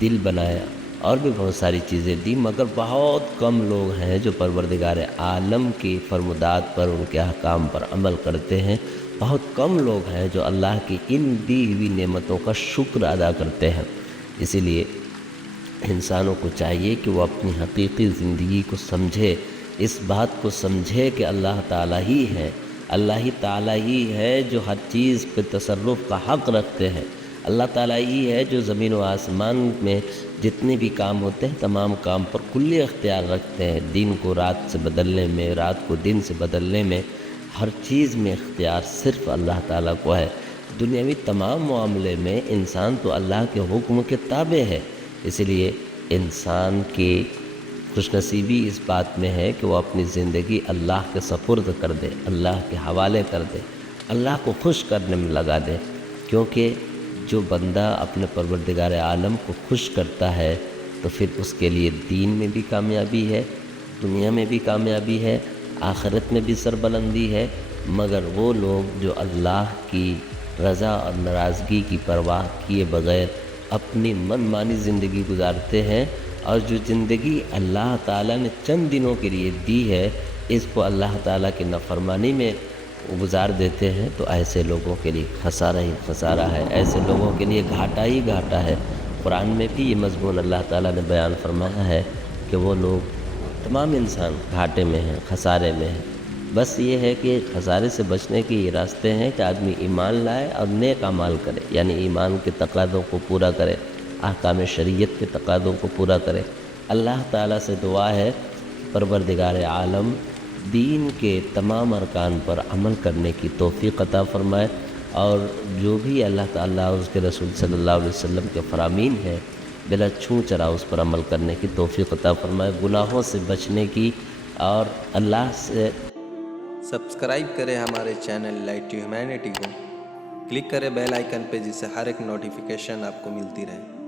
دل بنایا اور بھی بہت ساری چیزیں دی، مگر بہت کم لوگ ہیں جو پروردگار عالم کی فرمودات پر، ان کے احکام پر عمل کرتے ہیں۔ بہت کم لوگ ہیں جو اللہ کی ان دی ہوئی نعمتوں کا شکر ادا کرتے ہیں۔ اسی لیے انسانوں کو چاہیے کہ وہ اپنی حقیقی زندگی کو سمجھے، اس بات کو سمجھے کہ اللہ تعالیٰ ہی ہے، اللہ تعالیٰ ہی ہے جو ہر چیز پہ تصرف کا حق رکھتے ہیں، اللہ تعالیٰ ہی ہے جو زمین و آسمان میں جتنے بھی کام ہوتے ہیں تمام کام پر کلی اختیار رکھتے ہیں، دن کو رات سے بدلنے میں، رات کو دن سے بدلنے میں، ہر چیز میں اختیار صرف اللہ تعالیٰ کو ہے۔ دنیاوی تمام معاملے میں انسان تو اللہ کے حکم کے تابع ہے، اس لیے انسان کی خوش نصیبی اس بات میں ہے کہ وہ اپنی زندگی اللہ کے سپرد کر دے، اللہ کے حوالے کر دے، اللہ کو خوش کرنے میں لگا دے، کیونکہ جو بندہ اپنے پروردگار عالم کو خوش کرتا ہے تو پھر اس کے لیے دین میں بھی کامیابی ہے، دنیا میں بھی کامیابی ہے، آخرت میں بھی سربلندی ہے۔ مگر وہ لوگ جو اللہ کی رضا اور ناراضگی کی پرواہ کیے بغیر اپنی من مانی زندگی گزارتے ہیں، اور جو زندگی اللہ تعالیٰ نے چند دنوں کے لیے دی ہے اس کو اللہ تعالیٰ کی نافرمانی میں گزار دیتے ہیں، تو ایسے لوگوں کے لیے خسارہ ہی خسارہ ہے، ایسے لوگوں کے لیے گھاٹا ہی گھاٹا ہے۔ قرآن میں بھی یہ مضمون اللہ تعالیٰ نے بیان فرمایا ہے کہ وہ لوگ تمام انسان گھاٹے میں ہیں، خسارے میں ہیں۔ بس یہ ہے کہ خسارے سے بچنے کے یہ راستے ہیں کہ آدمی ایمان لائے اور نیک اعمال کرے، یعنی ایمان کے تقاضوں کو پورا کرے، احکام شریعت کے تقاضوں کو پورا کرے۔ اللہ تعالیٰ سے دعا ہے پروردگار عالم دین کے تمام ارکان پر عمل کرنے کی توفیق عطا فرمائے، اور جو بھی اللہ تعالیٰ اس کے رسول صلی اللہ علیہ وسلم کے فرامین ہیں بلا چھو چرا اس پر عمل کرنے کی توفیق عطا فرمائے، گناہوں سے بچنے کی، اور اللہ سے سبسکرائب کریں ہمارے چینل لائٹ ٹو ہیومینٹی کو، کلک کریں بیل آئیکن پہ جس سے ہر ایک نوٹیفیکیشن آپ کو ملتی رہے۔